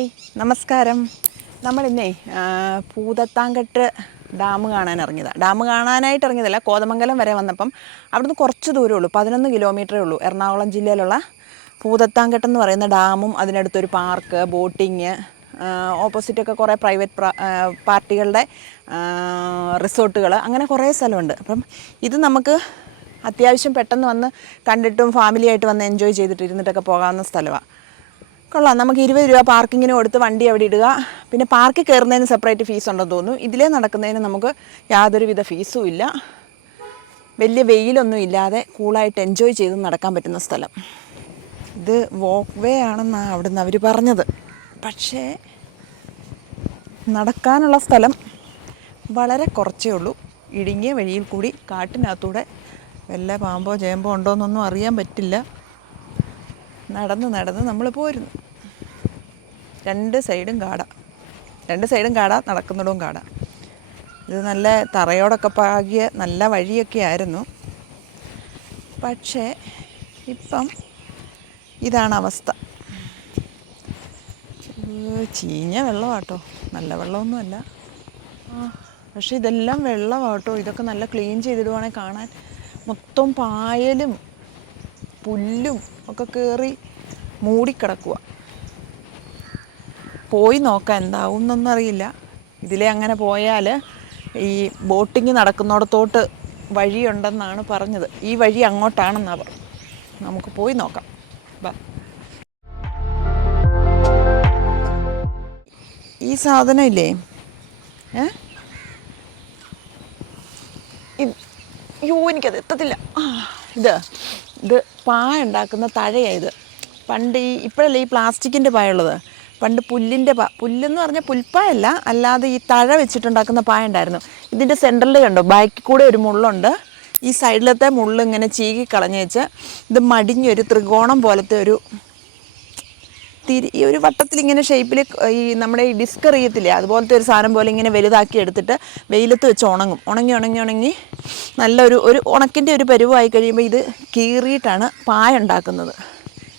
Hi നമസ്കാരം. നമ്മളിന്നേ പൂതത്താങ്കെട്ട് dam കാണാൻ ഇറങ്ങിയതാണ്. ഡാം കാണാനായിട്ട് ഇറങ്ങിയതല്ല, കോതമംഗലം വരെ വന്നപ്പം അവിടുന്ന് കുറച്ച് ദൂരമേ ഉള്ളൂ, 11 കിലോമീറ്ററേ ഉള്ളൂ. എറണാകുളം ജില്ലയിലുള്ള പൂതത്താങ്കെട്ടെന്ന് പറയുന്ന ഡാമും അതിനടുത്തൊരു പാർക്ക്, ബോട്ടിങ്, ഓപ്പോസിറ്റൊക്കെ കുറേ പ്രൈവറ്റ് പാർട്ടികളുടെ റിസോർട്ടുകൾ, അങ്ങനെ കുറേ സ്ഥലമുണ്ട്. അപ്പം ഇത് നമുക്ക് അത്യാവശ്യം പെട്ടെന്ന് വന്ന് കണ്ടിട്ടും ഫാമിലിയായിട്ട് വന്ന് എൻജോയ് ചെയ്തിട്ട് ഇരുന്നിട്ടൊക്കെ പോകാവുന്ന സ്ഥലമാണ്. കൊള്ളാം. നമുക്ക് 20 രൂപ പാർക്കിങ്ങിന് കൊടുത്ത് വണ്ടി അവിടെ ഇടുക. പിന്നെ പാർക്കിൽ കയറുന്നതിന് സെപ്പറേറ്റ് ഫീസ് ഉണ്ടെന്ന് തോന്നുന്നു. ഇതിലേ നടക്കുന്നതിന് നമുക്ക് യാതൊരുവിധ ഫീസും ഇല്ല. വലിയ വെയിലൊന്നും ഇല്ലാതെ കൂളായിട്ട് എൻജോയ് ചെയ്ത് നടക്കാൻ പറ്റുന്ന സ്ഥലം. ഇത് വോക്ക് വേ ആണെന്നാണ് അവിടുന്ന് അവർ പറഞ്ഞത്. പക്ഷേ നടക്കാനുള്ള സ്ഥലം വളരെ കുറച്ചേ ഉള്ളൂ. ഇടുങ്ങിയ വഴിയിൽ കൂടി കാട്ടിനകത്തൂടെ വല്ല പാമ്പോ ചേമ്പോ ഉണ്ടോയെന്നൊന്നും അറിയാൻ പറ്റില്ല. നടന്ന് നമ്മൾ പോരുന്നു. രണ്ട് സൈഡും കാട, നടക്കുന്നിടവും കാട. ഇത് നല്ല തറയോടൊക്കെ പാകിയ നല്ല വഴിയൊക്കെ ആയിരുന്നു. പക്ഷേ ഇപ്പം ഇതാണ് അവസ്ഥ. ചീഞ്ഞ വെള്ളമാട്ടോ, നല്ല വെള്ളമൊന്നുമല്ല. പക്ഷേ ഇതെല്ലാം വെള്ളമാട്ടോ. ഇതൊക്കെ നല്ല ക്ലീൻ ചെയ്തിടുവാണെങ്കിൽ കാണാൻ മൊത്തം പായലും പുല്ലും ഒക്കെ കയറി മൂടിക്കിടക്കുക. പോയി നോക്കാം എന്താവും എന്നൊന്നും അറിയില്ല. ഇതിലെ അങ്ങനെ പോയാൽ ഈ ബോട്ടിങ് നടക്കുന്നിടത്തോട്ട് വഴിയുണ്ടെന്നാണ് പറഞ്ഞത്. ഈ വഴി അങ്ങോട്ടാണെന്നാണ് പറഞ്ഞത്. നമുക്ക് പോയി നോക്കാം. ബാ. ഈ സാധനം ഇല്ലേ, എനിക്കത് എത്തത്തില്ല. ഇത് പായ ഉണ്ടാക്കുന്ന തഴയായത്. പണ്ട് ഇപ്പോഴല്ലേ ഈ പ്ലാസ്റ്റിക്കിൻ്റെ പായ ഉള്ളത്. പണ്ട് പുല്ലെന്ന് പറഞ്ഞാൽ പുൽപ്പായല്ല, അല്ലാതെ ഈ തഴ വെച്ചിട്ടുണ്ടാക്കുന്ന പായ ഉണ്ടായിരുന്നു. ഇതിൻ്റെ സെൻറ്ററിൽ കണ്ടോ, ബാക്കിൽ കൂടെ ഒരു മുള്ളുണ്ട്. ഈ സൈഡിലത്തെ മുള്ള് ഇങ്ങനെ ചീകി കളഞ്ഞേച്ച് ഇത് മടിഞ്ഞൊരു ത്രികോണം പോലത്തെ ഈ ഒരു വട്ടത്തിലിങ്ങനെ ഷേപ്പിൽ ഈ നമ്മുടെ ഈ ഡിസ്ക് അറിയത്തില്ലേ, അതുപോലത്തെ ഒരു സാധനം പോലെ ഇങ്ങനെ വലുതാക്കി എടുത്തിട്ട് വെയിലത്ത് വെച്ച് ഉണങ്ങി നല്ലൊരു ഉണക്കിൻ്റെ ഒരു പരുവമായി കഴിയുമ്പോൾ ഇത് കീറിയിട്ടാണ് പായ ഉണ്ടാക്കുന്നത്.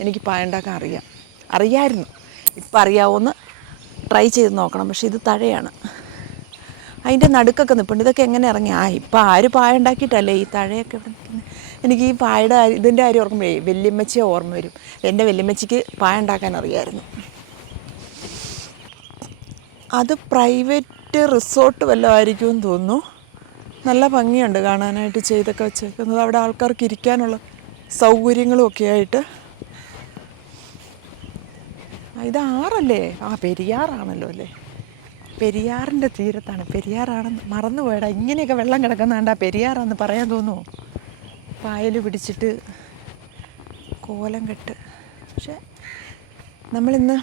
എനിക്ക് പായ ഉണ്ടാക്കാൻ അറിയായിരുന്നു. ഇപ്പം അറിയാവുമെന്ന് ട്രൈ ചെയ്ത് നോക്കണം. പക്ഷേ ഇത് തഴയാണ്. അതിൻ്റെ നടുക്കൊക്കെ നിൽപ്പുണ്ട്. ഇതൊക്കെ എങ്ങനെ ഇറങ്ങി? ഇപ്പം ആര് പായ ഉണ്ടാക്കിയിട്ടല്ലേ ഈ തഴയൊക്കെ ഇവിടെ നിൽക്കുന്നത്. എനിക്ക് ഈ പായയുടെ ഇതിൻ്റെ കാര്യം ഓർക്കുമ്പോഴേ വല്യമ്മച്ചിയെ ഓർമ്മ വരും. എൻ്റെ വല്യമ്മച്ചിക്ക് പായ ഉണ്ടാക്കാൻ അറിയാമായിരുന്നു. അത് പ്രൈവറ്റ് റിസോർട്ട് വല്ലതും ആയിരിക്കുമെന്ന് തോന്നുന്നു. നല്ല ഭംഗിയുണ്ട് കാണാനായിട്ട് ചെയ്തൊക്കെ വെച്ചേക്കുന്നത്. അവിടെ ആൾക്കാർക്ക് ഇരിക്കാനുള്ള സൗകര്യങ്ങളും ഒക്കെ ആയിട്ട്. ഇത് ആറല്ലേ? പെരിയാറാണല്ലോ അല്ലേ? പെരിയാറിൻ്റെ തീരത്താണ്. പെരിയാറാണെന്ന് മറന്നുപോയടാ. ഇങ്ങനെയൊക്കെ വെള്ളം കിടക്കുന്നതാണ്ടാ പെരിയാറാന്ന് പറയാൻ തോന്നുമോ? പായൽ പിടിച്ചിട്ട് കോലം കെട്ട്. പക്ഷെ നമ്മളിന്ന്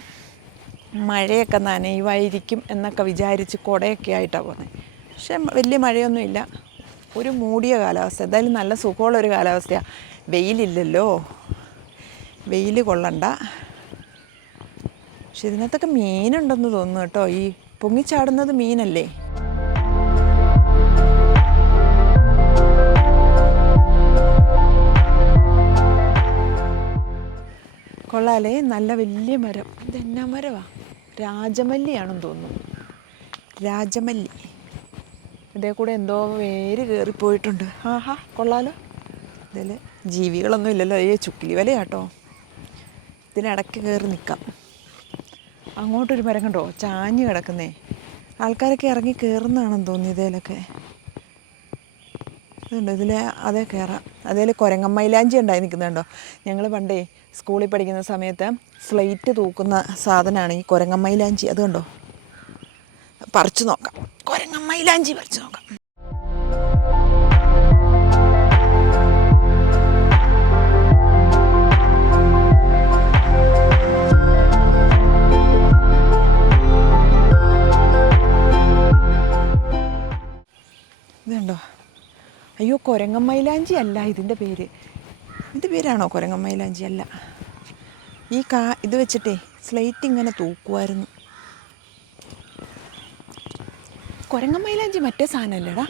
മഴയൊക്കെ നനയുമായിരിക്കും എന്നൊക്കെ വിചാരിച്ച് കുടയൊക്കെ ആയിട്ടാണ് പോകുന്നത്. പക്ഷെ വലിയ മഴയൊന്നുമില്ല. ഒരു മൂടിയ കാലാവസ്ഥ. എന്തായാലും നല്ല സുഖമുള്ളൊരു കാലാവസ്ഥയാണ്. വെയിലില്ലല്ലോ, വെയിൽ കൊള്ളണ്ട. പക്ഷെ ഇതിനകത്തൊക്കെ മീനുണ്ടെന്ന് തോന്നുന്നു കേട്ടോ. ഈ പൊങ്ങിച്ചാടുന്നത് മീനല്ലേ? കൊള്ളാലേ, നല്ല വലിയ മരം. ഇതെന്നാ മരമാണ്? രാജമല്ലിയാണെന്ന് തോന്നുന്നു. രാജമല്ലി. ഇതേ കൂടെ എന്തോ വേര് കയറിപ്പോയിട്ടുണ്ട്. കൊള്ളാലോ. ഇതിൽ ജീവികളൊന്നും ഇല്ലല്ലോ. ചുക്കിലി വലയാട്ടോ. ഇതിനിടയ്ക്ക് കയറി നിൽക്കാം. അങ്ങോട്ടൊരു മരം കണ്ടോ, ചാഞ്ഞ് കിടക്കുന്നേ. ആൾക്കാരൊക്കെ ഇറങ്ങി കയറുന്നതാണെന്ന് തോന്നി ഇതിലൊക്കെ. ഇതുണ്ട്, അതേ കയറാം. അതേൽ കുരങ്ങമ്മയിലാഞ്ചി ഉണ്ടായി നിൽക്കുന്നുണ്ടോ. ഞങ്ങൾ പണ്ടേ സ്കൂളിൽ പഠിക്കുന്ന സമയത്ത് സ്ലേറ്റ് തൂക്കുന്ന സാധനമാണ് ഈ കുരങ്ങമ്മയിലാഞ്ചി. അതുകൊണ്ടോ, പറിച്ചു നോക്കാം. കുരങ്ങമ്മയിലാഞ്ചി പറിച്ചു നോക്കാം. ഇതുണ്ടോ? അയ്യോ, കുരങ്ങമ്മയിലാഞ്ചി അല്ല ഇതിൻ്റെ പേര്. ഇതിൻ്റെ പേരാണോ കുരങ്ങമ്മയിലാഞ്ചി? അല്ല. ഇത് വെച്ചിട്ടേ സ്ലേറ്റ് ഇങ്ങനെ തൂക്കുമായിരുന്നു. കുരങ്ങമ്മയിലാഞ്ചി മറ്റേ സാധനമല്ലേടാ,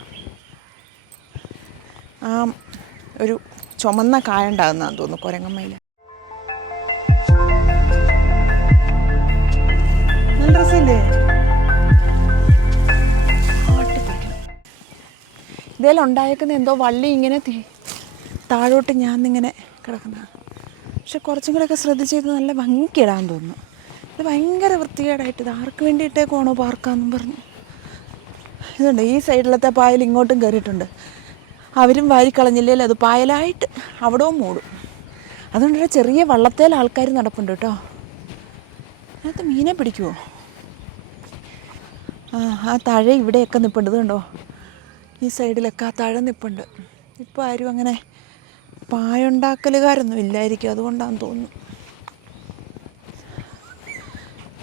ഒരു ചുമന്ന കായ ഉണ്ടാകുന്നതാന്ന് തോന്നുന്നു കുരങ്ങമ്മയില. രസമില്ലേ? ഇതേലും ഉണ്ടായേക്കുന്ന എന്തോ വള്ളി ഇങ്ങനെ താഴോട്ട് ഞാനിങ്ങനെ കിടക്കുന്ന. പക്ഷെ കുറച്ചും കൂടെയൊക്കെ ശ്രദ്ധിച്ചത് നല്ല ഭംഗിക്കിടാൻ തോന്നുന്നു. ഇത് ഭയങ്കര വൃത്തികേടായിട്ട് ഇത് ആർക്ക് വേണ്ടിയിട്ടേക്കോണോ പാർക്കാന്നും പറഞ്ഞു. ഇതുണ്ട് ഈ സൈഡിലത്തെ പായൽ ഇങ്ങോട്ടും കയറിയിട്ടുണ്ട്. അവരും വാരിക്കളഞ്ഞില്ലെങ്കിൽ അത് പായലായിട്ട് അവിടവും മൂടും. അതുകൊണ്ടൊരു ചെറിയ വള്ളത്തേൽ ആൾക്കാർ നടപ്പുണ്ട് കേട്ടോ. അതിനകത്ത് മീനെ പിടിക്കുമോ? ആ താഴെ ഇവിടെയൊക്കെ നിൽപ്പുണ്ട്. ഇത് കണ്ടോ, ഈ സൈഡിലൊക്കെ ആ താഴെ നിൽപ്പുണ്ട്. ഇപ്പോൾ ആരും അങ്ങനെ പായുണ്ടാക്കലുകാരൊന്നും ഇല്ലായിരിക്കും, അതുകൊണ്ടാണെന്ന് തോന്നുന്നു.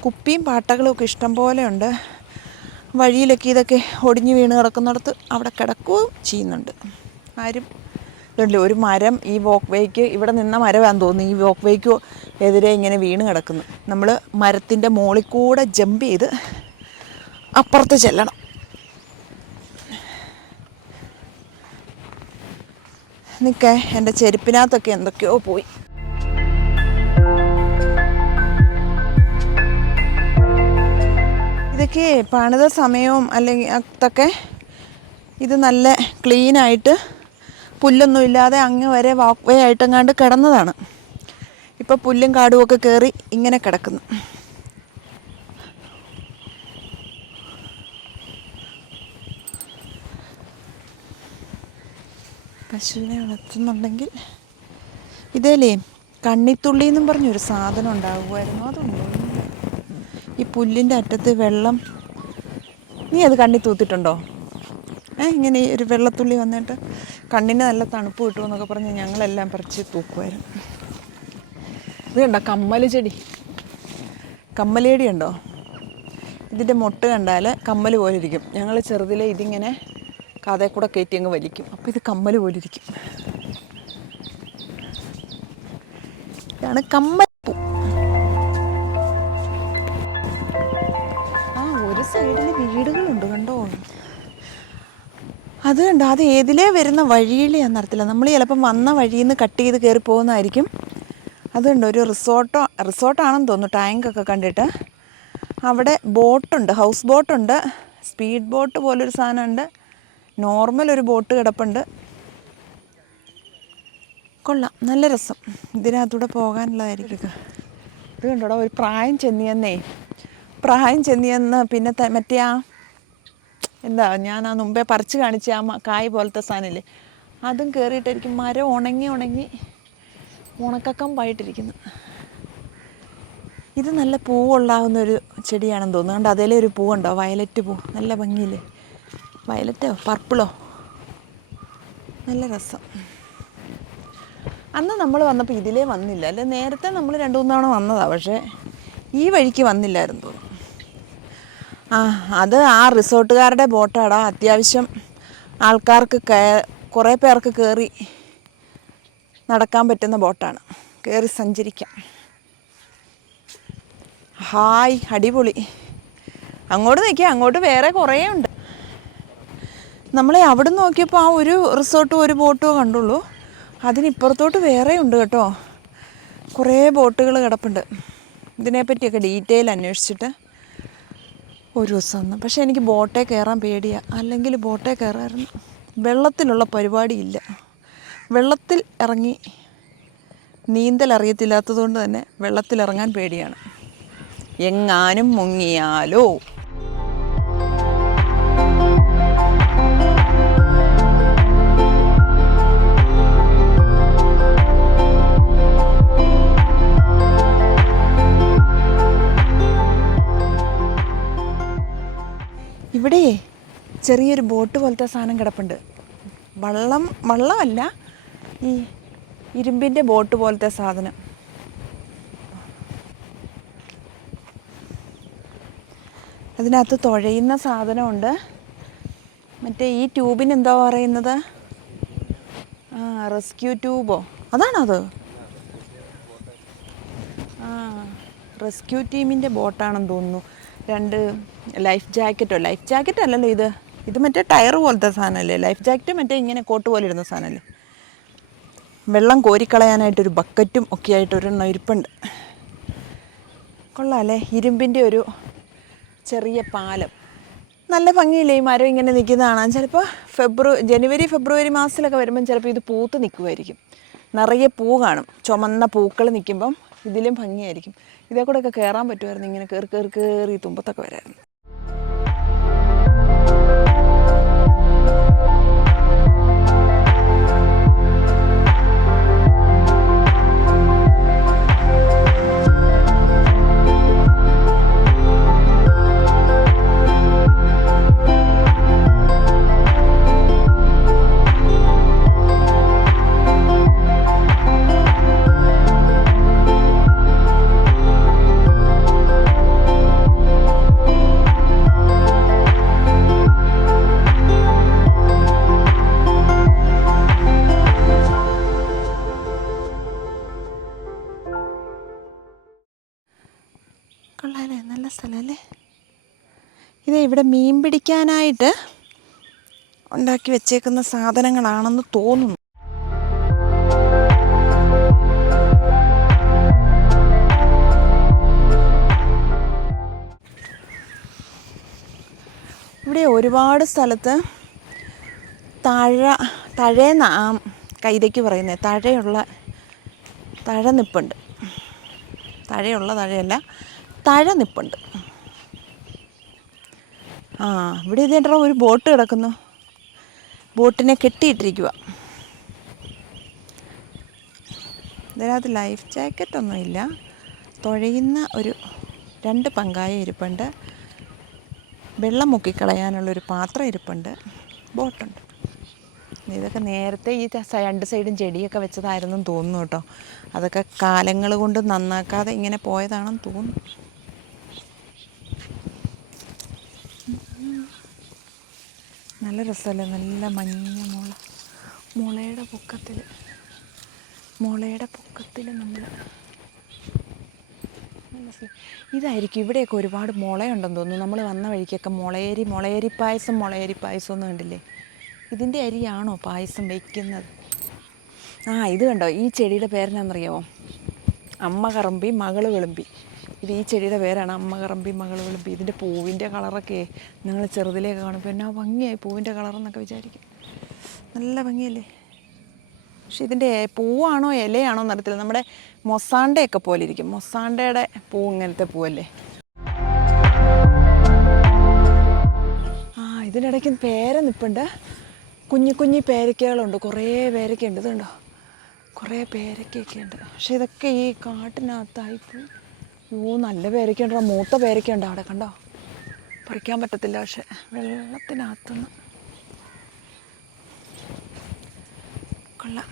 കുപ്പിയും പാട്ടകളും ഒക്കെ ഇഷ്ടം പോലെ ഉണ്ട്. വഴിയിലൊക്കെ ഇതൊക്കെ ഒടിഞ്ഞു വീണ് കിടക്കുന്നിടത്ത് അവിടെ കിടക്കുകയും ചെയ്യുന്നുണ്ട്. ആരും ഇതുണ്ടല്ലോ, ഒരു മരം ഈ വോക്ക് വേക്ക് ഇവിടെ നിന്ന മരമാണെന്ന് തോന്നുന്നു. ഈ വോക്ക് വേക്ക് എതിരെ ഇങ്ങനെ വീണ് കിടക്കുന്നു. നമ്മൾ മരത്തിൻ്റെ മുകളിൽ കൂടെ ജമ്പ് ചെയ്ത് അപ്പുറത്ത് ചെല്ലണം. നിൽക്കേ, എൻ്റെ ചെരുപ്പിനകത്തൊക്കെ എന്തൊക്കെയോ പോയി. ഇതൊക്കെ പണിത സമയവും അല്ലെങ്കിൽ അതൊക്കെ ഇത് നല്ല ക്ലീനായിട്ട് പുല്ലൊന്നും ഇല്ലാതെ അങ്ങ് വരെ വാക്ക് വേ ആയിട്ടെങ്ങാണ്ട് കിടന്നതാണ്. ഇപ്പോൾ പുല്ലും കാടും ഒക്കെ കയറി ഇങ്ങനെ കിടക്കുന്നു. പശുവിനെ വളർത്തുന്നുണ്ടെങ്കിൽ ഇതേലേ കണ്ണിത്തുള്ളി എന്നും പറഞ്ഞൊരു സാധനം ഉണ്ടാകുമായിരുന്നു. അതുണ്ടോ? ഈ പുല്ലിൻ്റെ അറ്റത്ത് വെള്ളം, നീ അത് കണ്ണി തൂത്തിട്ടുണ്ടോ? ഇങ്ങനെ ഒരു വെള്ളത്തുള്ളി വന്നിട്ട് കണ്ണിന് നല്ല തണുപ്പ് കിട്ടുമെന്നൊക്കെ പറഞ്ഞ് ഞങ്ങളെല്ലാം പറിച്ച് തൂക്കുമായിരുന്നു. ഇത് കണ്ടോ കമ്മൽ ചെടി, കമ്മൽ ചെടി ഉണ്ടോ? ഇതിൻ്റെ മൊട്ട് കണ്ടാൽ കമ്മൽ പോലെ ഇരിക്കും. ഞങ്ങൾ ചെറുതിലെ ഇതിങ്ങനെ കഥയിൽ കൂടെ കയറ്റി അങ്ങ് വലിക്കും. അപ്പോൾ ഇത് കമ്മൽ പോലെ ഇരിക്കും. ഇതാണ് കമ്മൽപ്പൂ. ഒരു സൈഡിൽ വീടുകളുണ്ട് കണ്ടോ. അത് കണ്ടോ, അത് ഏതിലേ വരുന്ന വഴിയിലെയാണെന്ന് അറിയത്തില്ല. നമ്മൾ ചിലപ്പം വന്ന വഴിയിൽ നിന്ന് കട്ട് ചെയ്ത് കയറി പോകുന്നതായിരിക്കും. അതുണ്ട് ഒരു റിസോർട്ടാണെന്ന് തോന്നുന്നു. ടാങ്കൊക്കെ കണ്ടിട്ട് അവിടെ ബോട്ടുണ്ട്, ഹൗസ് ബോട്ടുണ്ട്, സ്പീഡ് ബോട്ട് പോലൊരു സാധനമുണ്ട്, നോർമൽ ഒരു ബോട്ട് കിടപ്പുണ്ട്. കൊള്ളാം, നല്ല രസം. ഇതിനകത്തൂടെ പോകാനുള്ളതായിരിക്കും. ഇത് കണ്ടോടാ, ഒരു പ്രായം ചെന്നിയെന്ന് പിന്നെ മറ്റേ എന്താ ഞാൻ ആ മുമ്പേ പറിച്ച് കാണിച്ച ആ കായ് പോലത്തെ സാധനമില്ലേ, അതും കയറിയിട്ടായിരിക്കും. മരം ഉണങ്ങി ഉണക്കക്കമ്പായിട്ടിരിക്കുന്നു. ഇത് നല്ല പൂവുള്ളാവുന്നൊരു ചെടിയാണെന്ന് തോന്നുന്നു. അതുകൊണ്ട് അതിലെ ഒരു പൂവുണ്ടോ, വയലറ്റ് പൂ, നല്ല ഭംഗിയില്ലേ. വയലറ്റോ പർപ്പിളോ, നല്ല രസം. അന്ന് നമ്മൾ വന്നപ്പോൾ ഇതിലേ വന്നില്ല അല്ലേ? നേരത്തെ നമ്മൾ 2-3 തവണ വന്നതാണ്, പക്ഷേ ഈ വഴിക്ക് വന്നില്ലായിരുന്നു തോന്നുന്നു. അത് ആ റിസോർട്ടുകാരുടെ ബോട്ടാടാ. അത്യാവശ്യം ആൾക്കാർക്ക് കുറേ പേർക്ക് കയറി നടക്കാൻ പറ്റുന്ന ബോട്ടാണ്, കയറി സഞ്ചരിക്കാം. ഹായ്, അടിപൊളി. അങ്ങോട്ട് നിൽക്കുക, അങ്ങോട്ട് വേറെ കുറേ ഉണ്ട്. നമ്മളെ അവിടെ നിന്ന് നോക്കിയപ്പോൾ ആ ഒരു റിസോർട്ടും ഒരു ബോട്ടോ കണ്ടുള്ളൂ. അതിനിപ്പുറത്തോട്ട് വേറെ ഉണ്ട് കേട്ടോ, കുറേ ബോട്ടുകൾ കിടപ്പുണ്ട്. ഇതിനെപ്പറ്റിയൊക്കെ ഡീറ്റെയിൽ അന്വേഷിച്ചിട്ട് ഒരു ദിവസം ഒന്ന്. പക്ഷേ എനിക്ക് ബോട്ടേ കയറാൻ പേടിയാണ്, അല്ലെങ്കിൽ ബോട്ടേ കയറാമായിരുന്നു. വെള്ളത്തിലുള്ള പരിപാടിയില്ല. വെള്ളത്തിൽ ഇറങ്ങി നീന്തൽ അറിയത്തില്ലാത്തതുകൊണ്ട് തന്നെ വെള്ളത്തിലിറങ്ങാൻ പേടിയാണ്. എങ്ങാനും മുങ്ങിയാലോ. ഇവിടെ ചെറിയൊരു ബോട്ട് പോലത്തെ സാധനം കിടപ്പുണ്ട്. വള്ളമല്ല, ഈ ഇരുമ്പിൻ്റെ ബോട്ട് പോലത്തെ സാധനം. അതിനകത്ത് തുഴയുന്ന സാധനമുണ്ട്. മറ്റേ ഈ ട്യൂബിന് എന്താ പറയുന്നത്, റെസ്ക്യൂ ട്യൂബോ, അതാണത്. റെസ്ക്യൂ ടീമിൻ്റെ ബോട്ടാണെന്ന് തോന്നുന്നു. 2 ലൈഫ് ജാക്കറ്റ് അല്ലല്ലോ ഇത് മറ്റേ ടയർ പോലത്തെ സാധനമല്ലേ. ലൈഫ് ജാക്കറ്റ് മറ്റേ ഇങ്ങനെ കോട്ട് പോലെ ഇടുന്ന സാധനമല്ലേ. വെള്ളം കോരിക്കളയാനായിട്ടൊരു ബക്കറ്റും ഒക്കെ ആയിട്ട് ഒരെണ്ണം ഇരിപ്പുണ്ട്. കൊള്ളാമല്ലേ, ഇരുമ്പിൻ്റെ ഒരു ചെറിയ പാലം. നല്ല ഭംഗിയില്ലേ ഈ മരം ഇങ്ങനെ നിൽക്കുന്നതാണ്. ചിലപ്പോൾ ജനുവരി ഫെബ്രുവരി മാസത്തിലൊക്കെ വരുമ്പം ചിലപ്പോൾ ഇത് പൂത്ത് നിൽക്കുമായിരിക്കും. നിറയെ പൂ കാണും. ചുമന്ന പൂക്കൾ നിൽക്കുമ്പം ഇതിലും ഭംഗിയായിരിക്കും. ഇതേ കൂടെയൊക്കെ കയറാൻ പറ്റുമായിരുന്നു. ഇങ്ങനെ കയറി തുമ്പത്തൊക്കെ വരായിരുന്നു. കൊള്ളാല്ലേ, നല്ല സ്ഥലമല്ലേ ഇത്. ഇവിടെ മീൻ പിടിക്കാനായിട്ട് ഉണ്ടാക്കി വെച്ചേക്കുന്ന സാധനങ്ങളാണെന്ന് തോന്നുന്നു. ഇവിടെ ഒരുപാട് സ്ഥലത്ത് തഴയെന്ന ആ കൈതയ്ക്ക് പറയുന്നത് തഴ നിപ്പുണ്ട്. തഴയല്ല, തഴ നിപ്പുണ്ട്. ഇവിടെ ഇതേണ്ട ഒരു ബോട്ട് കിടക്കുന്നു. ബോട്ടിനെ കെട്ടിയിട്ടിരിക്കുക. ഇതിനകത്ത് ലൈഫ് ജാക്കറ്റൊന്നുമില്ല. തുഴയുന്ന 2 പങ്കായ ഇരിപ്പുണ്ട്. വെള്ളം മുക്കിക്കളയാനുള്ളൊരു പാത്രം ഇരിപ്പുണ്ട്. ബോട്ടുണ്ട്. ഇതൊക്കെ നേരത്തെ ഈ 2 സൈഡും ചെടിയൊക്കെ വെച്ചതായിരുന്നു തോന്നുന്നു കേട്ടോ. അതൊക്കെ കാലങ്ങൾ കൊണ്ട് നന്നാക്കാതെ ഇങ്ങനെ പോയതാണെന്ന് തോന്നുന്നു. നല്ല രസമല്ലേ, നല്ല മഞ്ഞ മുളയുടെ പൊക്കത്തിൽ നമ്മൾ ഇതായിരിക്കും. ഇവിടെയൊക്കെ ഒരുപാട് മുളയുണ്ടെന്ന് തോന്നുന്നു. നമ്മൾ വന്ന വഴിക്കൊക്കെ മുളയരി പായസം ഒന്നും കണ്ടില്ലേ? ഇതിൻ്റെ അരിയാണോ പായസം വയ്ക്കുന്നത്? ഇത് കണ്ടോ, ഈ ചെടിയുടെ പേരെന്നാണെന്നറിയാമോ? അമ്മ കറമ്പി മകള് വിളമ്പി. ഇത് ഈ ചെടിയുടെ പേരാണ് അമ്മ കറമ്പി മകള് വിളമ്പി. ഇതിൻ്റെ പൂവിൻ്റെ കളറൊക്കെ നിങ്ങൾ ചെറുതിലേക്ക് കാണുമ്പോൾ എന്നാ ഭംഗിയായി പൂവിൻ്റെ കളറെന്നൊക്കെ വിചാരിക്കും. നല്ല ഭംഗിയല്ലേ? പക്ഷെ ഇതിൻ്റെ പൂവാണോ ഇലയാണോ എന്നറിയത്തില്ല. നമ്മുടെ മൊസാണ്ടയൊക്കെ പോലെ ഇരിക്കും. മൊസാണ്ടയുടെ പൂ ഇങ്ങനത്തെ പൂവല്ലേ? ഇതിനിടയ്ക്ക് പേര നിൽപ്പുണ്ട്. കുഞ്ഞി പേരയ്ക്കകളുണ്ട്. കുറേ പേരയ്ക്കുണ്ട്. ഇതുണ്ടോ, കുറേ പേരയ്ക്കൊക്കെ ഉണ്ട്. പക്ഷെ ഇതൊക്കെ ഈ കാട്ടിനകത്തായിപ്പോയി. നല്ല പേരയ്ക്കുണ്ടോ, മൂത്ത പേരയ്ക്കുണ്ട് അവിടെ. കണ്ടോ, പറിക്കാൻ പറ്റത്തില്ല. പക്ഷെ വെള്ളത്തിനകത്തുനിന്ന് കൊള്ളാം.